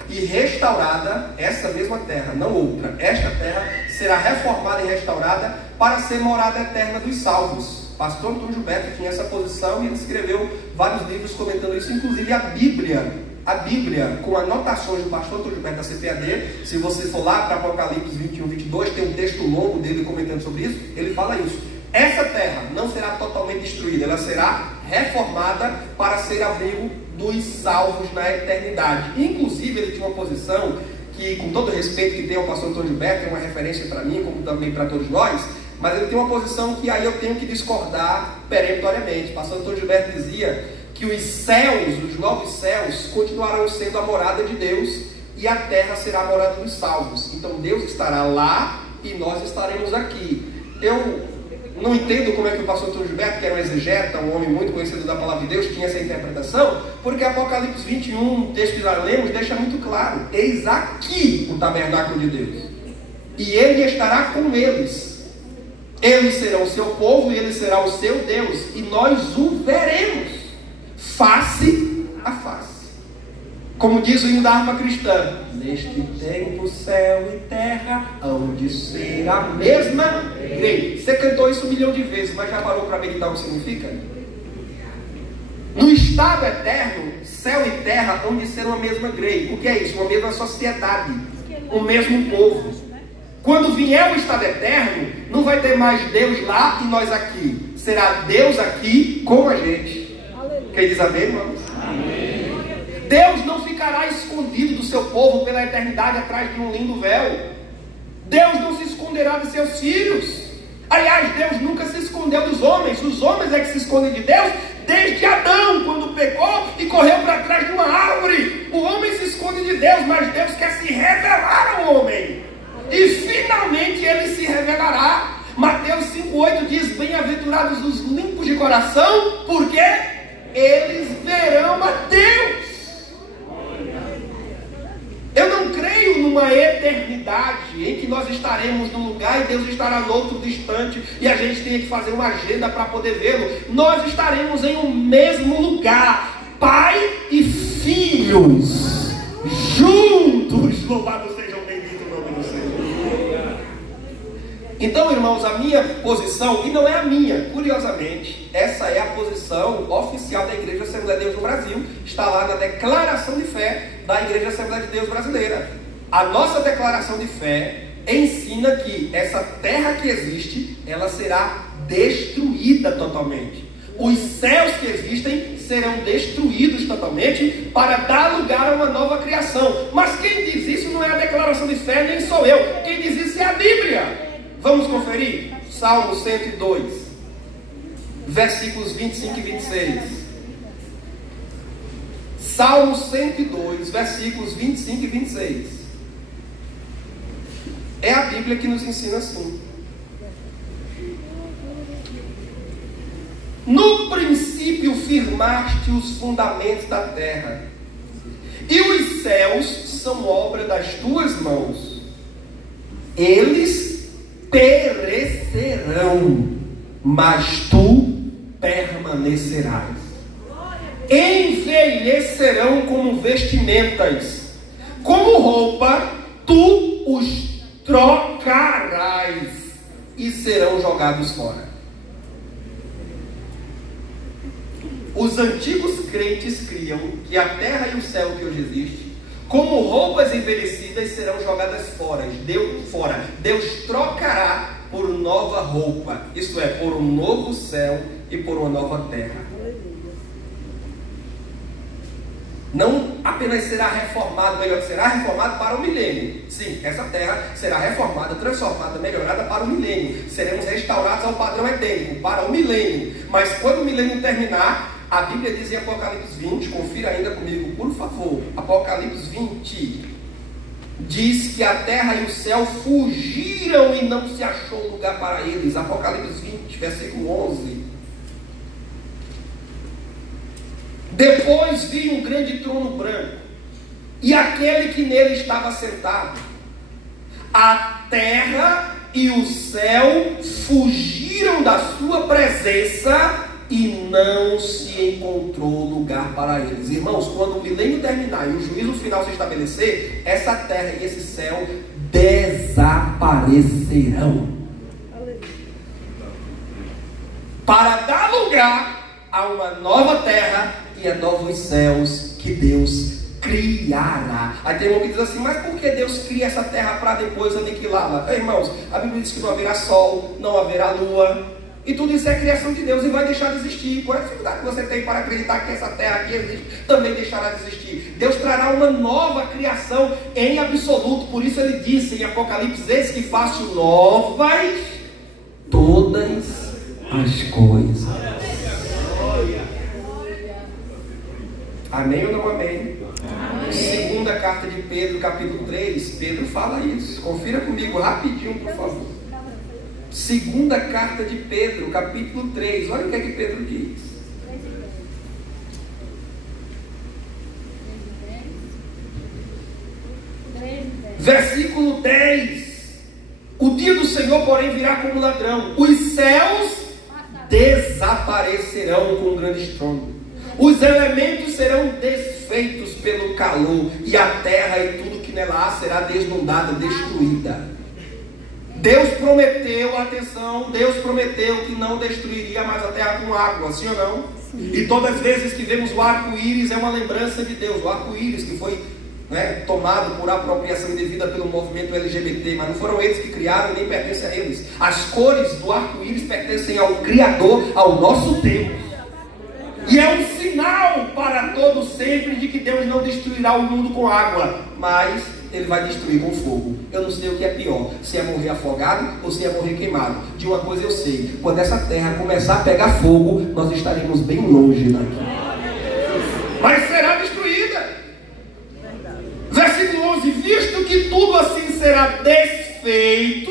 e restaurada, essa mesma terra, não outra. Esta terra será reformada e restaurada para ser morada eterna dos salvos. Pastor Antônio Gilberto tinha essa posição e ele escreveu vários livros comentando isso, inclusive a Bíblia, com anotações do pastor Antônio Gilberto da CPAD. Se você for lá para Apocalipse 21, 22, tem um texto longo dele comentando sobre isso. Ele fala isso. Essa terra não será totalmente destruída, ela será reformada para ser abrigo dos salvos na eternidade. Inclusive, ele tinha uma posição que, com todo o respeito que tem ao pastor Antônio Gilberto, é uma referência para mim, como também para todos nós, mas ele tem uma posição que aí eu tenho que discordar peremptoriamente. O pastor Antônio Gilberto dizia que os céus, os novos céus, continuarão sendo a morada de Deus e a terra será a morada dos salvos. Então Deus estará lá e nós estaremos aqui. Eu não entendo como é que o pastor Antônio Gilberto, que era um exegeta, um homem muito conhecido da palavra de Deus, tinha essa interpretação, porque Apocalipse 21, o texto que nós lemos, deixa muito claro: eis aqui o tabernáculo de Deus, e ele estará com eles. Eles serão o seu povo e ele será o seu Deus, e nós o veremos face a face. Como diz o hino da harpa cristã: neste tempo céu e terra hão de ser a mesma grei. Você cantou isso 1 milhão de vezes, mas já parou para meditar o que significa? No estado eterno, céu e terra hão de ser uma mesma grei. O que é isso? Uma mesma sociedade, o mesmo povo. Quando vier o estado eterno, não vai ter mais Deus lá e nós aqui. Será Deus aqui com a gente. Quem diz amém, irmãos? Amém. Deus não ficará escondido do seu povo pela eternidade atrás de um lindo véu. Deus não se esconderá de seus filhos. Aliás, Deus nunca se escondeu dos homens. Os homens é que se escondem de Deus desde Adão, quando pecou e correu para trás de uma árvore. O homem se esconde de Deus, mas Deus quer se revelar ao homem. E finalmente ele se revelará. Mateus 5,8 diz: bem-aventurados os limpos de coração, porque eles verão a Deus. Eu não creio numa eternidade em que nós estaremos num lugar e Deus estará no outro distante e a gente tenha que fazer uma agenda para poder vê-lo. Nós estaremos em um mesmo lugar, Pai e Filhos, juntos. Louvado seja o bendito nome do Senhor. Então, irmãos, a minha posição, e não é a minha, curiosamente, essa é a posição oficial da Igreja Assembleia de Deus no Brasil, está lá na declaração de fé da Igreja Assembleia de Deus Brasileira. A nossa declaração de fé ensina que essa terra que existe, ela será destruída totalmente. Os céus que existem serão destruídos totalmente para dar lugar a uma nova criação. Mas quem diz isso não é a declaração de fé, nem sou eu. Quem diz isso é a Bíblia. Vamos conferir? Salmo 102. versículos 25 e 26. Salmo 102, versículos 25 e 26. É a Bíblia que nos ensina assim. No princípio firmaste os fundamentos da terra, e os céus são obra das tuas mãos. Eles perecerão, mas tu permanecerás. Envelhecerão como vestimentas, como roupa, tu os trocarás e serão jogados fora. Os antigos crentes criam que a terra e o céu que hoje existe, como roupas envelhecidas, serão jogadas fora. Deus trocará por nova roupa, isto é, por um novo céu e por uma nova terra. Não apenas será reformado, será reformado para o milênio. Sim, essa terra será reformada, transformada, melhorada para o milênio. Seremos restaurados ao padrão edênico, para o milênio. Mas quando o milênio terminar, a Bíblia diz em Apocalipse 20, confira ainda comigo, por favor. Apocalipse 20 diz que a terra e o céu fugiram e não se achou lugar para eles. Apocalipse 20, versículo 11. Depois vi um grande trono branco, e aquele que nele estava sentado. A terra e o céu fugiram da sua presença, e não se encontrou lugar para eles. Irmãos, quando o milênio terminar e o juízo final se estabelecer, essa terra e esse céu desaparecerão, para dar lugar a uma nova terra e a novos céus que Deus criará. Aí tem um que diz assim, mas por que Deus cria essa terra para depois aniquilá-la? Irmãos, a Bíblia diz que não haverá sol, não haverá lua, e tudo isso é criação de Deus e vai deixar de existir. Qual é a dificuldade que você tem para acreditar que essa terra aqui existe? Também deixará de existir. Deus trará uma nova criação em absoluto. Por isso ele disse em Apocalipse, eis que faço novas todas as coisas. Amém ou não amém? Amém. Segunda carta de Pedro, capítulo 3, Pedro fala isso. Confira comigo rapidinho, por favor. Segunda carta de Pedro, capítulo 3. Olha o que é que Pedro diz. Versículo 10. O dia do Senhor, porém, virá como ladrão. Os céus desaparecerão com um grande estrondo. Os elementos serão desfeitos pelo calor, e a terra e tudo que nela há será desnudada, destruída. Deus prometeu, atenção, Deus prometeu que não destruiria mais a terra com água, sim ou não? Sim. E todas as vezes que vemos o arco-íris é uma lembrança de Deus. O arco-íris que foi tomado por apropriação indevida pelo movimento LGBT, mas não foram eles que criaram, nem pertencem a eles. As cores do arco-íris pertencem ao Criador, ao nosso Deus. E é um sinal para todo sempre de que Deus não destruirá o mundo com água, mas Ele vai destruir com fogo. Eu não sei o que é pior, se é morrer afogado ou se é morrer queimado. De uma coisa eu sei, quando essa terra começar a pegar fogo, nós estaremos bem longe daqui. Mas será destruída. Versículo 11, visto que tudo assim será desfeito,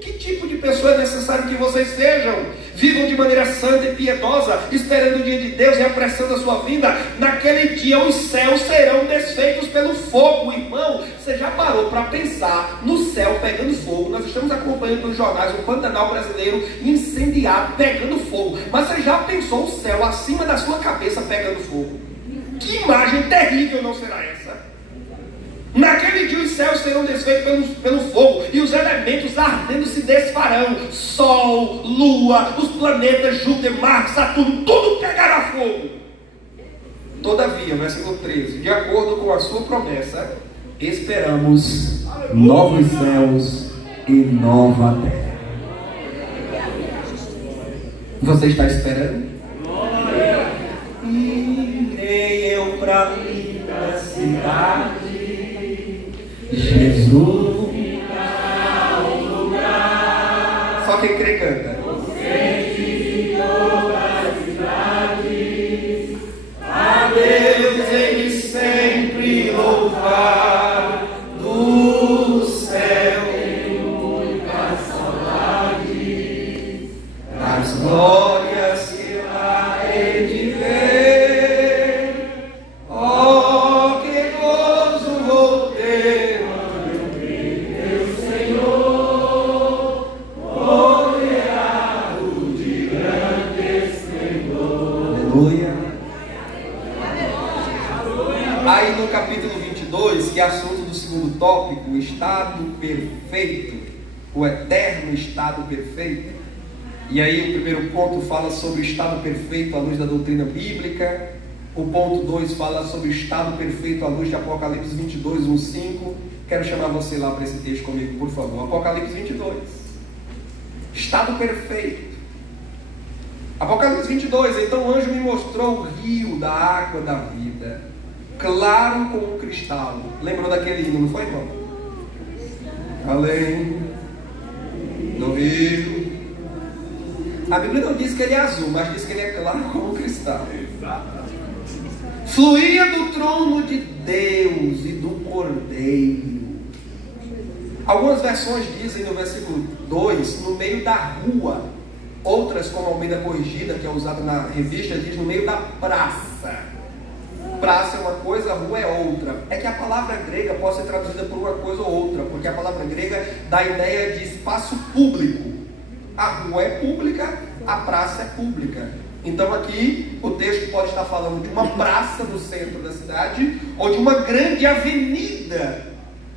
que tipo de pessoa é necessário que vocês sejam? Vivam de maneira santa e piedosa, esperando o dia de Deus e apressando a sua vinda. Naquele dia os céus serão desfeitos pelo fogo. Irmão, você já parou para pensar no céu pegando fogo? Nós estamos acompanhando nos jornais o Pantanal brasileiro incendiado, pegando fogo. Mas você já pensou o céu acima da sua cabeça pegando fogo? Que imagem terrível não será essa? Naquele dia os céus serão desfeitos pelo fogo, e os elementos ardendo se desfarão. Sol, lua, os planetas, Júpiter, Marte, Saturno, tudo pegará fogo. Todavia, versículo 13, de acordo com a sua promessa, esperamos novos céus e nova terra. Você está esperando? Irei eu para a linda cidade, Jesus ficará o lugar. Só quem crê canta. Você que as glórias que lá hei de ver. Oh, que gozo vou ter quando eu vi meu Senhor, rodeado de grande esplendor. Aleluia. Aí no capítulo 22, que é assunto do segundo tópico, o estado perfeito, o eterno estado perfeito. E aí o primeiro ponto fala sobre o estado perfeito à luz da doutrina bíblica. O ponto 2 fala sobre o estado perfeito à luz de Apocalipse 22, 1:5. Quero chamar você lá para esse texto comigo, por favor. Apocalipse 22. Estado perfeito. Apocalipse 22. Então o anjo me mostrou o rio da água da vida, claro como um cristal. Lembrou daquele hino, não foi, irmão? Além do rio. A Bíblia não diz que ele é azul, mas diz que ele é claro como um cristal. Fluía do trono de Deus e do Cordeiro. Algumas versões dizem no versículo 2, no meio da rua. Outras, como a Almeida Corrigida, que é usada na revista, diz no meio da praça. Praça é uma coisa, rua é outra. É que a palavra grega pode ser traduzida por uma coisa ou outra, porque a palavra grega dá a ideia de espaço público. A rua é pública, a praça é pública. Então aqui o texto pode estar falando de uma praça no centro da cidade, ou de uma grande avenida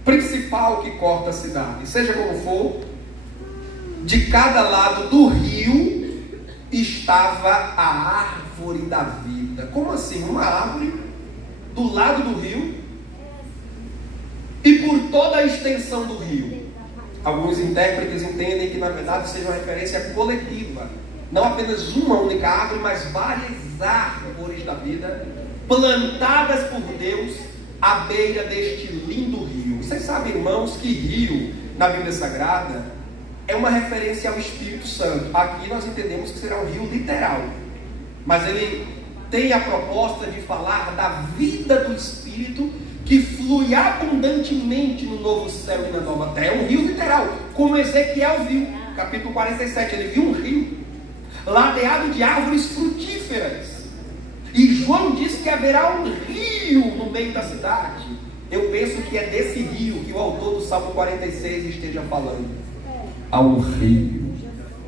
principal que corta a cidade. Seja como for, de cada lado do rio estava a árvore da vida. Como assim? Uma árvore do lado do rio e por toda a extensão do rio. Alguns intérpretes entendem que na verdade seja uma referência coletiva, não apenas uma única árvore, mas várias árvores da vida plantadas por Deus à beira deste lindo rio. Vocês sabem, irmãos, que rio na Bíblia Sagrada é uma referência ao Espírito Santo. Aqui nós entendemos que será um rio literal, mas ele tem a proposta de falar da vida do Espírito que flui abundantemente no novo céu e na nova terra. É um rio literal, como Ezequiel viu, capítulo 47, ele viu um rio ladeado de árvores frutíferas, e João disse que haverá um rio no meio da cidade. Eu penso que é desse rio que o autor do Salmo 46 esteja falando. Há um rio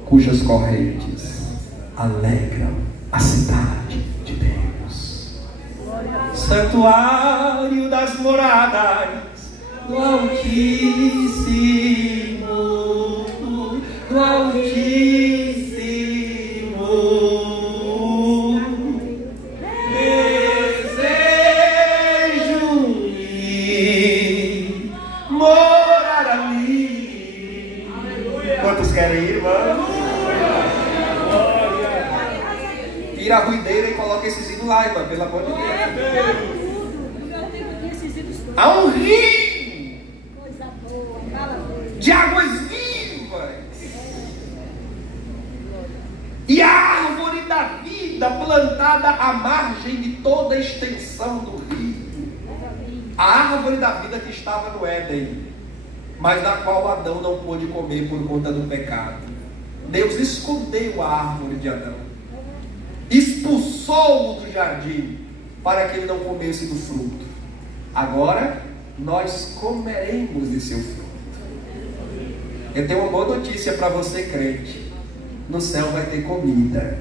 cujas correntes alegram a cidade de Deus, santuário das moradas do Altíssimo, do Altíssimo. Desejo ir morar ali. Quantos querem ir, irmão? Tira a ruideira e coloca esses hinos lá, irmão, pelo amor de Deus. Há um rio de águas vivas e a árvore da vida plantada à margem de toda a extensão do rio. A árvore da vida que estava no Éden, mas da qual Adão não pôde comer por conta do pecado. Deus escondeu a árvore de Adão, expulsou-o do jardim para que ele não comesse do fruto. Agora nós comeremos de seu fruto. Eu tenho uma boa notícia para você, crente. No céu vai ter comida.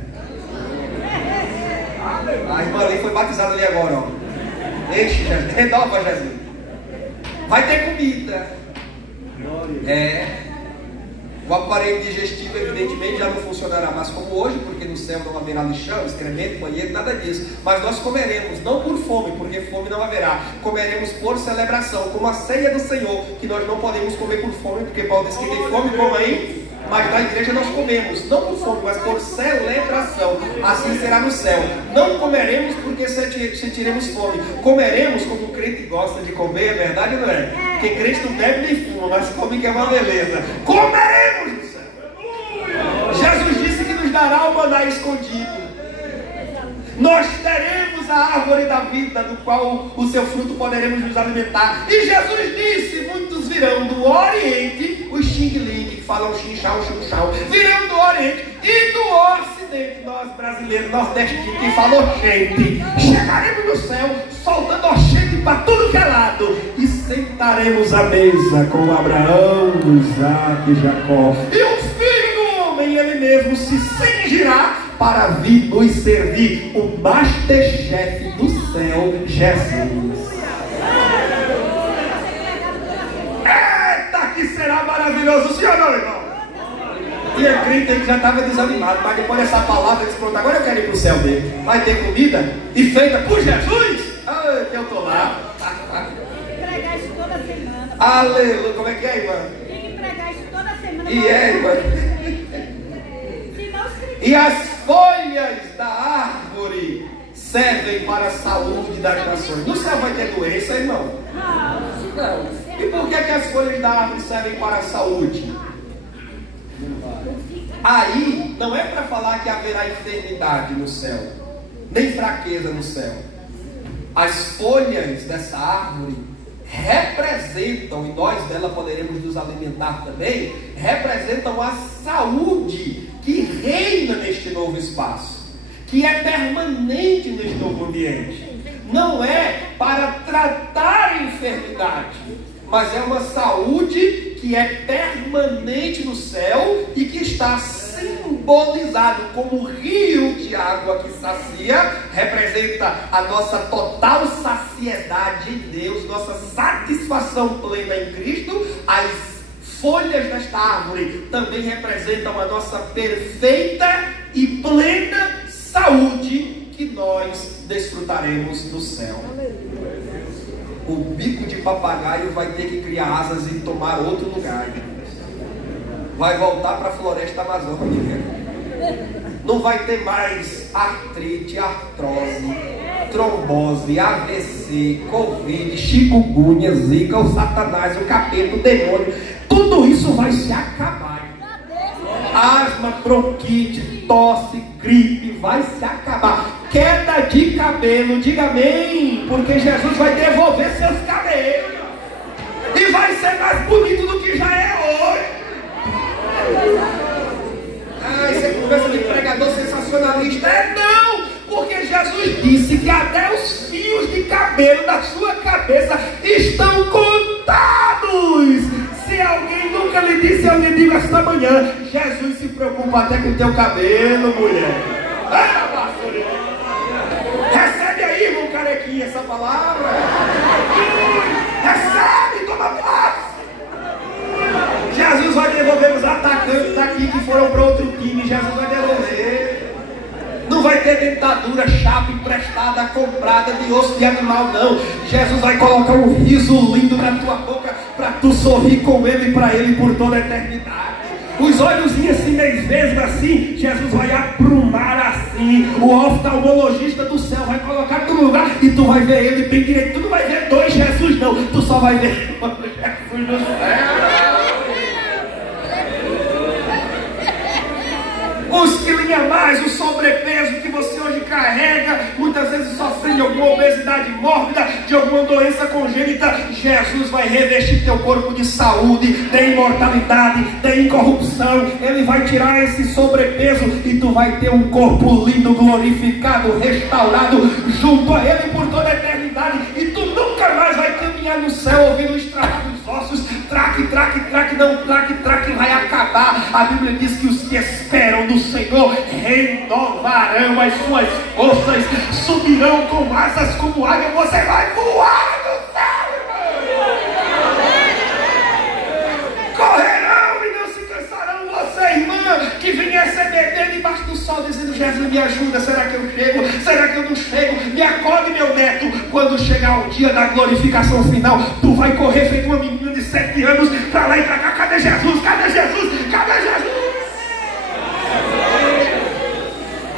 A irmã ali foi batizada ali agora, ó. Enche, Jesus. Renova, Jesus. Vai ter comida. O aparelho digestivo evidentemente já não funcionará mais como hoje, porque no céu não haverá lixão, excremento, banheiro, nada disso. Mas nós comeremos, não por fome, porque fome não haverá. Comeremos por celebração, como a ceia do Senhor, que nós não podemos comer por fome, porque Paulo diz que tem fome, coma aí. Mas na igreja nós comemos, não por fome, mas por celebração. Assim será no céu. Não comeremos porque sentiremos fome. Comeremos como o crente gosta de comer, é verdade ou não é? Porque crente não bebe nem fuma, mas come que é uma beleza. Comeremos no céu. Jesus disse que nos dará o maná escondido. Nós teremos a árvore da vida, do qual o seu fruto poderemos nos alimentar. E Jesus disse: muitos virão do Oriente, os Xing Ling, falam chinchau, chunchau, virão do Oriente e do Ocidente. Nós brasileiros, nordestinos, que falam gente, chegaremos no céu, soltando oxente para tudo que é lado, e sentaremos à mesa com Abraão, Isaac e Jacó. E o Filho do Homem, ele mesmo, se cingirá para vir nos servir, o Masterchef do céu, Jesus. Eita, que será maravilhoso, sim ou não, irmão? Tinha crente aí que já estava desanimado, mas depois dessa palavra, ele disse: pronto, agora eu quero ir para o céu dele. Vai ter comida e feita por Jesus? Ah, que eu estou lá. Tem que pregar isso toda semana. Aleluia, como é que é, irmã? Tem que pregar isso toda semana. E é, irmã? E as folhas da árvore servem para a saúde das nações. No céu vai ter doença, irmão? Não. E por que as folhas da árvore servem para a saúde? Aí não é para falar que haverá enfermidade no céu, nem fraqueza no céu. As folhas dessa árvore representam, e nós dela poderemos nos alimentar também, representam a saúde que reina neste novo espaço, que é permanente neste novo ambiente. Não é para tratar a enfermidade, mas é uma saúde que é permanente no céu e que está simbolizado como rio de água que sacia, representa a nossa total saciedade em Deus, nossa satisfação plena em Cristo. As folhas desta árvore também representam a nossa perfeita e plena saúde que nós desfrutaremos no céu. O bico de papagaio vai ter que criar asas e tomar outro lugar. Vai voltar para a floresta amazônica. Não vai ter mais artrite, artrose, trombose, AVC, Covid, chikungunya, zika, o satanás, o capeta, o demônio. Tudo isso vai se acabar. Asma, bronquite, tosse, gripe, vai se acabar. Queda de cabelo, diga amém, porque Jesus vai devolver seus cabelos e vai ser mais bonito do que já é hoje. Isso é conversa de pregador sensacionalista. Não, porque Jesus disse que até os fios de cabelo da sua cabeça estão contados. Se alguém nunca lhe disse, eu lhe digo esta manhã: Jesus se preocupa até com o teu cabelo, mulher. Recebe aí, irmão carequinha, essa palavra. Recebe, toma posse. Jesus vai devolver os atacantes daqui que foram para outro time. Jesus vai devolver. Não vai ter dentadura, chapa emprestada, comprada de osso de animal, não. Jesus vai colocar um riso lindo na tua boca para tu sorrir com ele e para ele por toda a eternidade. Os olhozinhos assim, meio vezes assim, Jesus vai aprumar assim. O oftalmologista do céu vai colocar no lugar e tu vai ver ele bem direito. Tu não vai ver dois Jesus, não. Tu só vai ver um Jesus no céu. Os quilinhos a mais, o sobrepeso que você hoje carrega, muitas vezes sofrendo de alguma obesidade mórbida, de alguma doença congênita, Jesus vai revestir teu corpo de saúde, de imortalidade, de incorrupção. Ele vai tirar esse sobrepeso e tu vai ter um corpo lindo, glorificado, restaurado junto a Ele por toda a eternidade. E tu nunca mais vai caminhar no céu ouvindo o estralar dos ossos. Traque, traque, traque, não, traque, traque, vai acabar. A Bíblia diz que os que esperam do Senhor renovarão as suas forças, subirão com asas como águia. Você vai voar no céu, irmão. Correrão e não se cansarão. Você, irmã, que vinha receber debaixo do sol dizendo: Jesus, me ajuda, será que eu chego? Será que eu não chego? Me acorde, meu neto. Quando chegar o dia da glorificação final, tu vai correr feito uma menina de 7 anos para lá e para cá. Cadê Jesus? Cadê Jesus? Cadê Jesus?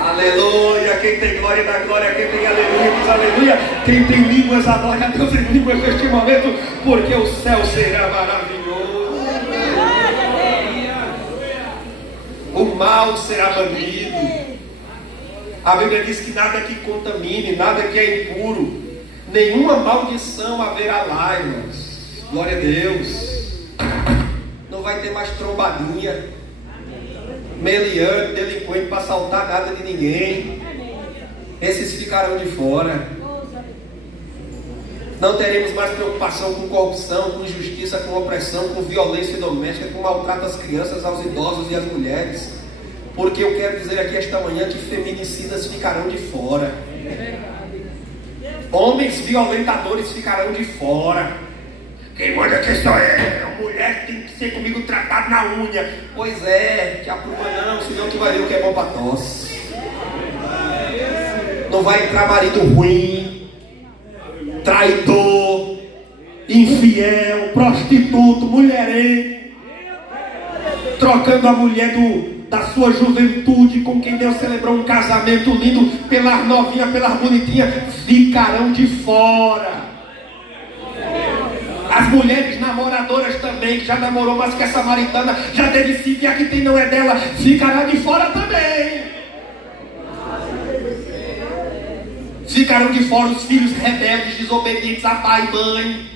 Aleluia, quem tem glória dá glória, quem tem aleluia diz aleluia, quem tem línguas adora a Deus em línguas neste momento, porque o céu será maravilhoso, o mal será banido. A Bíblia diz que nada que contamine, nada que é impuro, nenhuma maldição haverá lá, irmãos. Glória a Deus. Não não vai ter mais trombadinha, meliante, delinquente para assaltar nada de ninguém. Esses ficarão de fora. Não teremos mais preocupação com corrupção, com injustiça, com opressão, com violência doméstica, com maltrato às crianças, aos idosos e às mulheres. Porque eu quero dizer aqui esta manhã que feminicidas ficarão de fora. Homens violentadores ficarão de fora. Quem manda aqui só é a mulher que tem que ser comigo tratada na unha. Pois é, que apruma não, senão tu vai ver o que é bom para tosse. Não vai entrar marido ruim, traidor, infiel, prostituto, mulherengo, trocando a mulher da sua juventude com quem Deus celebrou um casamento lindo, pelas novinhas, pelas bonitinhas, ficarão de fora. As mulheres namoradoras também, que já namorou mais que a samaritana, já teve filho e a que tem não é dela, ficará de fora também. Ficarão de fora os filhos rebeldes, desobedientes a pai e mãe.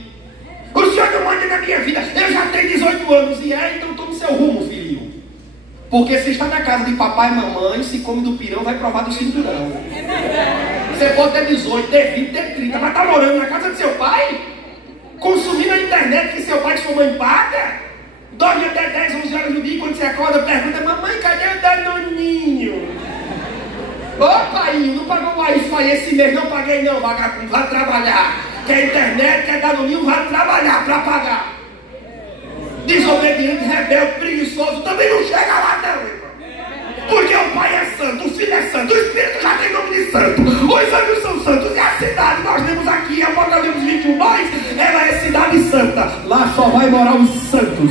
O senhor não manda na minha vida, eu já tenho 18 anos. E então tome seu rumo, filhinho. Porque se está na casa de papai e mamãe, se come do pirão, vai provar do cinturão. Você pode ter 18, ter 20, ter 30, mas está morando na casa de seu pai? Consumindo a internet que seu pai e sua mãe paga? Dorme até 10, 11 horas no dia, quando você acorda, pergunta: mamãe, cadê o danoninho? Ô pai, não pagou o Wi-Fi esse mês? Não paguei não, vagabundo, vai trabalhar. Quer internet, quer danoninho, vai trabalhar para pagar. Desobediente, rebelde, preguiçoso, também não chega lá não, irmão. Porque o pai é santo, o filho é santo, o Espírito já tem nome de santo, os anjos são santos, e a cidade, nós temos aqui, Apocalipse 21, ela é cidade santa. Lá só vai morar os santos.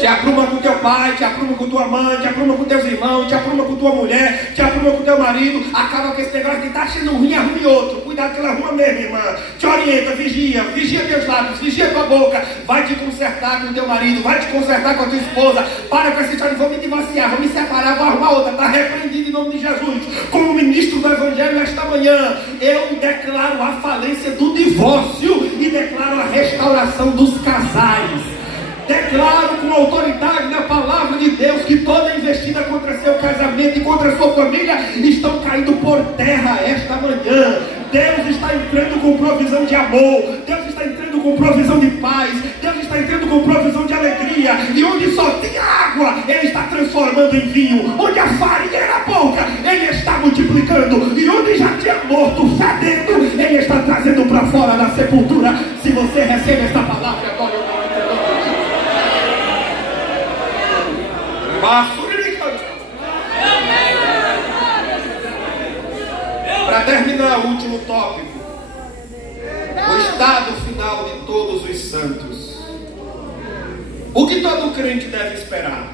Te apruma com teu pai, te apruma com tua mãe, te apruma com teus irmãos, te apruma com tua mulher, te apruma com teu marido. Acaba com esse negócio de estar achando ruim, arrume outro. Cuidado que ela arruma mesmo, irmã. Te orienta, vigia teus lábios, vigia tua boca. Vai te consertar com teu marido, vai te consertar com a tua esposa. Para com essa história, vou me divorciar, vou me separar, vou arrumar outra. Está repreendido em nome de Jesus. Como ministro do Evangelho esta manhã, eu declaro a falência do divórcio e declaro a restauração dos casais. Declaro com autoridade na palavra de Deus que toda investida contra seu casamento e contra sua família estão caindo por terra esta manhã. Deus está entrando com provisão de amor, Deus está entrando com provisão de paz, Deus está entrando com provisão de alegria. E onde só tinha água, Ele está transformando em vinho. Onde a farinha era pouca, Ele está multiplicando. E onde já tinha morto, fedendo, Ele está trazendo para fora da sepultura. Se você recebe esta palavra agora, eu não entendo. Para terminar, o último tópico: o estado final de todos os santos. O que todo crente deve esperar?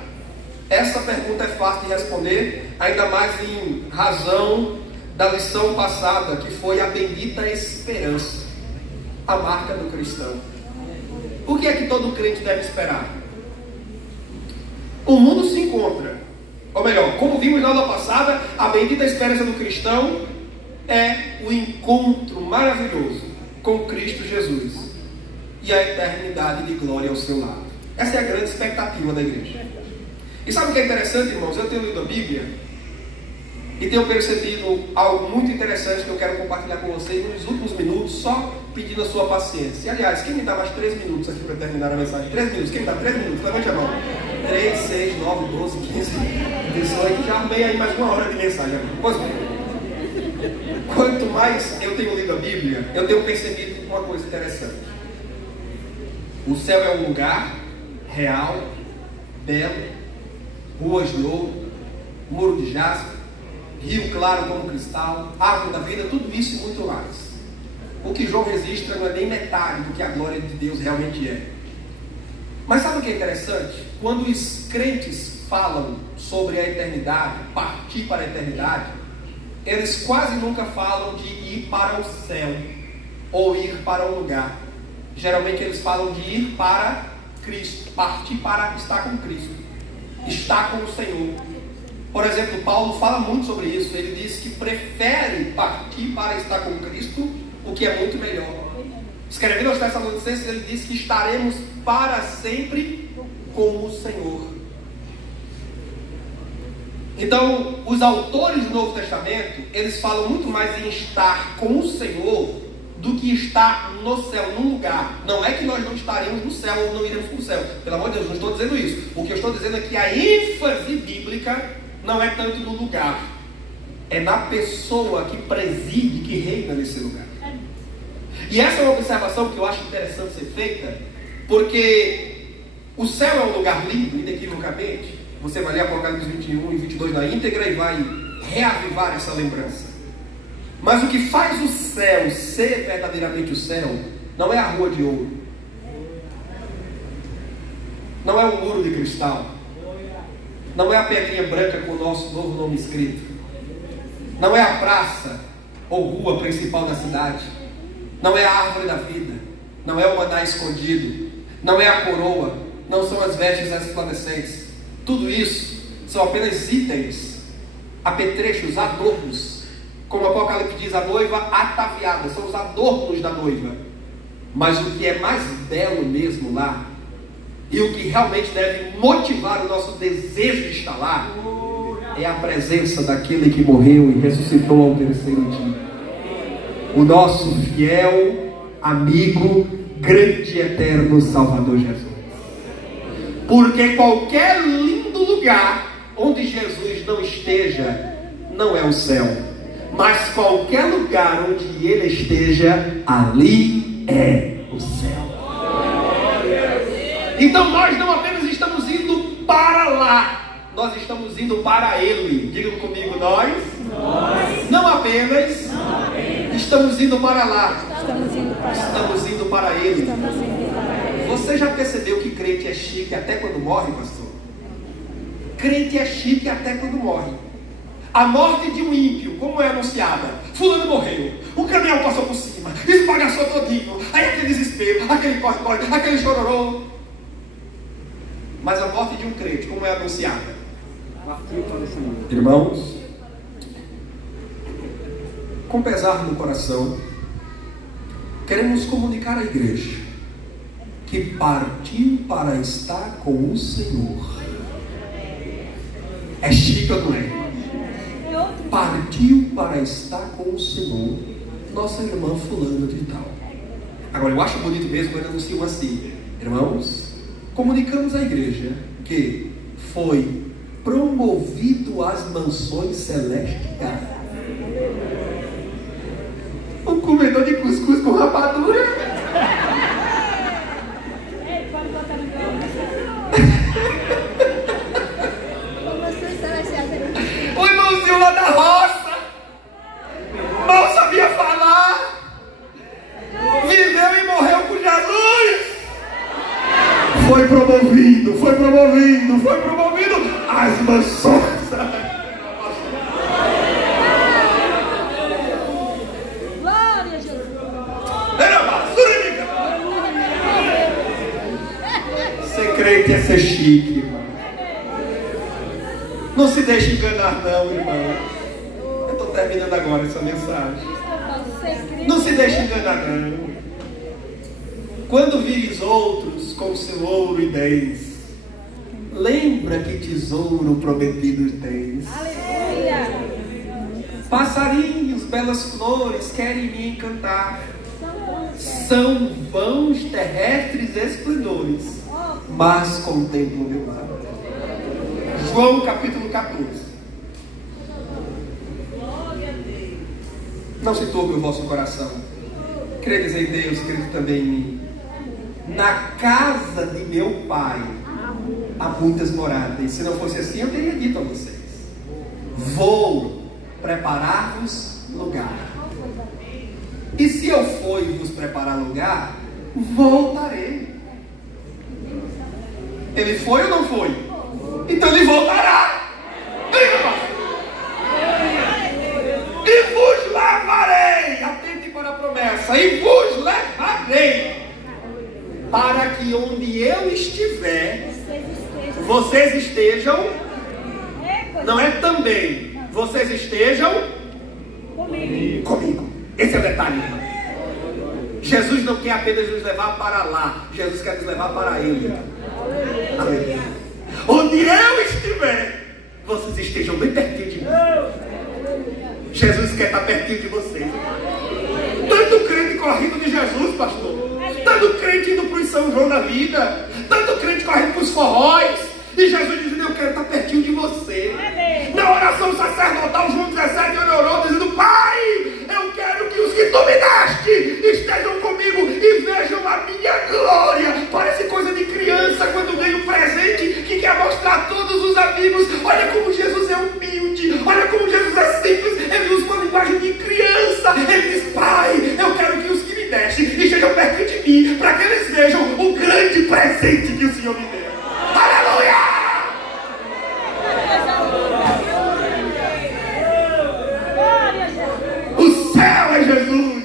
Essa pergunta é fácil de responder, ainda mais em razão da lição passada, que foi a bendita esperança, a marca do cristão. O que é que todo crente deve esperar? O mundo se encontra, ou melhor, como vimos na aula passada, a bendita esperança do cristão é o encontro maravilhoso com Cristo Jesus e a eternidade de glória ao seu lado. Essa é a grande expectativa da igreja. E sabe o que é interessante, irmãos? Eu tenho lido a Bíblia e tenho percebido algo muito interessante que eu quero compartilhar com vocês nos últimos minutos, só pedindo a sua paciência. E, aliás, quem me dá mais 3 minutos aqui para terminar a mensagem? 3 minutos. Quem me dá 3 minutos? Levante a mão. 3, 6, 9, 12, 15, 18. Já arrumei aí mais 1 hora de mensagem. Pois bem. Quanto mais eu tenho lido a Bíblia, eu tenho percebido uma coisa interessante. O céu é um lugar real, belo, ruas de ouro, muro de jaspe, rio claro como cristal, árvore da vida, tudo isso e muito mais. O que João registra não é nem metade do que a glória de Deus realmente é. Mas sabe o que é interessante? Quando os crentes falam sobre a eternidade, partir para a eternidade, eles quase nunca falam de ir para o céu ou ir para um lugar. Geralmente eles falam de ir para Cristo, partir para estar com Cristo, estar com o Senhor. Por exemplo, Paulo fala muito sobre isso. Ele diz que prefere partir para estar com Cristo, o que é muito melhor. Escrevendo aos Tessalonicenses, ele diz que estaremos para sempre com o Senhor. Então, os autores do Novo Testamento, eles falam muito mais em estar com o Senhor do que estar no céu, num lugar. Não é que nós não estaremos no céu ou não iremos para o céu. Pelo amor de Deus, não estou dizendo isso. O que eu estou dizendo é que a ênfase bíblica não é tanto no lugar. É na pessoa que preside, que reina nesse lugar. E essa é uma observação que eu acho interessante ser feita, porque o céu é um lugar lindo, inequivocamente. Você vai ler Apocalipse 21 e 22 na íntegra e vai reavivar essa lembrança. Mas o que faz o céu ser verdadeiramente o céu não é a rua de ouro, não é um muro de cristal, não é a pedrinha branca com o nosso novo nome escrito, não é a praça ou rua principal da cidade, não é a árvore da vida, não é o maná escondido, não é a coroa, não são as vestes resplandecentes. Tudo isso são apenas itens, apetrechos, adornos. Como o Apocalipse diz, a noiva ataviada, são os adornos da noiva. Mas o que é mais belo mesmo lá, e o que realmente deve motivar o nosso desejo de estar lá, é a presença daquele que morreu e ressuscitou ao terceiro dia. O nosso fiel amigo, grande e eterno Salvador Jesus. Porque qualquer lindo lugar onde Jesus não esteja, não é o céu. Mas qualquer lugar onde Ele esteja, ali é o céu. Então nós não apenas estamos indo para lá, nós estamos indo para Ele. Digam comigo, nós não apenas estamos indo para lá, estamos indo para Ele. Você já percebeu que crente é chique até quando morre, pastor? Crente é chique até quando morre. A morte de um ímpio, como é anunciada? Fulano morreu, o caminhão passou por cima, esbagaçou todinho, aí aquele desespero, aquele corre-corre, aquele chororô. Mas a morte de um crente, como é anunciada? Irmãos, com pesar no coração, queremos comunicar à igreja que partiu para estar com o Senhor. É chique ou não é? Partiu para estar com o Senhor, nossa irmã fulana de tal. Agora eu acho bonito mesmo quando anunciam assim: irmãos, comunicamos à igreja que foi promovido às mansões celestiais. Um comedor de cuscuz com rapadura. Pode botar no meu. O irmãozinho lá da roça mal sabia falar, viveu e morreu com Jesus. Foi promovido, foi promovido, foi promovido às mansões. Glória a Jesus. Ser crente é ser chique, irmão. Não se deixe enganar não, irmão. Eu estou terminando agora essa mensagem. Não se deixe enganar não. Quando vires outros com seu ouro e bens, lembra que tesouro prometido tens. Aleluia. Passarinhos, belas flores querem me encantar. São vãos terrestres esplendores, mas contemplam o meu lar. João capítulo 14. Não se turbe o vosso coração. Credes em Deus, crede também em mim. Na casa de meu pai há muitas moradas. Se não fosse assim, eu teria dito a vocês: vou preparar-vos lugar. E se eu for e vos preparar lugar, voltarei. Ele foi ou não foi? Então ele voltará. E vos levarei. Atente para a promessa. E vos levarei, para que onde eu estiver, vocês estejam. Não é também. Vocês estejam comigo. Esse é o detalhe, irmão. Jesus não quer apenas nos levar para lá. Jesus quer nos levar para Ele. Amém. Onde eu estiver, vocês estejam bem pertinho de mim. Jesus quer estar pertinho de vocês. Tanto crente correndo de Jesus, pastor. Tanto crente indo para o São João da vida. Tanto crente correndo para os forróis. E Jesus dizendo, eu quero estar pertinho de você. Na oração sacerdotal, João 17 orou dizendo, Pai, eu quero que os que tu me deste estejam comigo e vejam a minha glória. Parece coisa de criança quando ganha um presente que quer mostrar a todos os amigos. Olha como Jesus é humilde, olha como Jesus é simples. Ele usa uma linguagem de criança. Ele diz, Pai, eu quero que os que me deste estejam perto de mim, para que eles vejam o grande presente que o Senhor me deu. Aleluia! O céu é Jesus.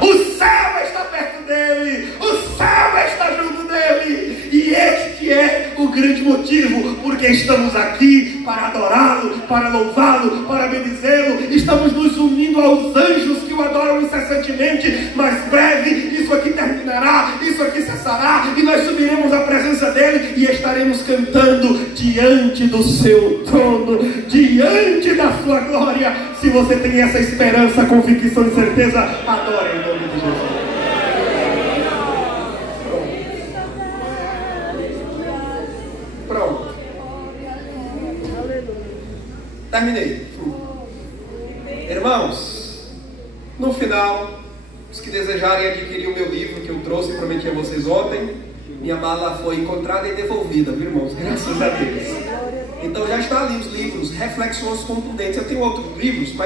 O céu está perto dele. O céu está junto dele. E este é o grande motivo porque estamos aqui para adorá-lo, para louvá-lo, para bendizê-lo. Estamos nos unindo aos anjos que o adoram incessantemente. Mas breve isso aqui terminará, isso aqui cessará e nós subiremos à presença dele e estaremos cantando diante do seu trono, diante da sua glória. Se você tem essa esperança, convicção e certeza, adore em nome de Jesus. Pronto. Terminei. Irmãos, no final, os que desejarem adquirir o meu livro que eu trouxe e prometi a vocês ontem, minha mala foi encontrada e devolvida, viu, irmãos? Graças a Deus. Então já está ali os livros, Reflexões Contundentes. Eu tenho outros livros, mas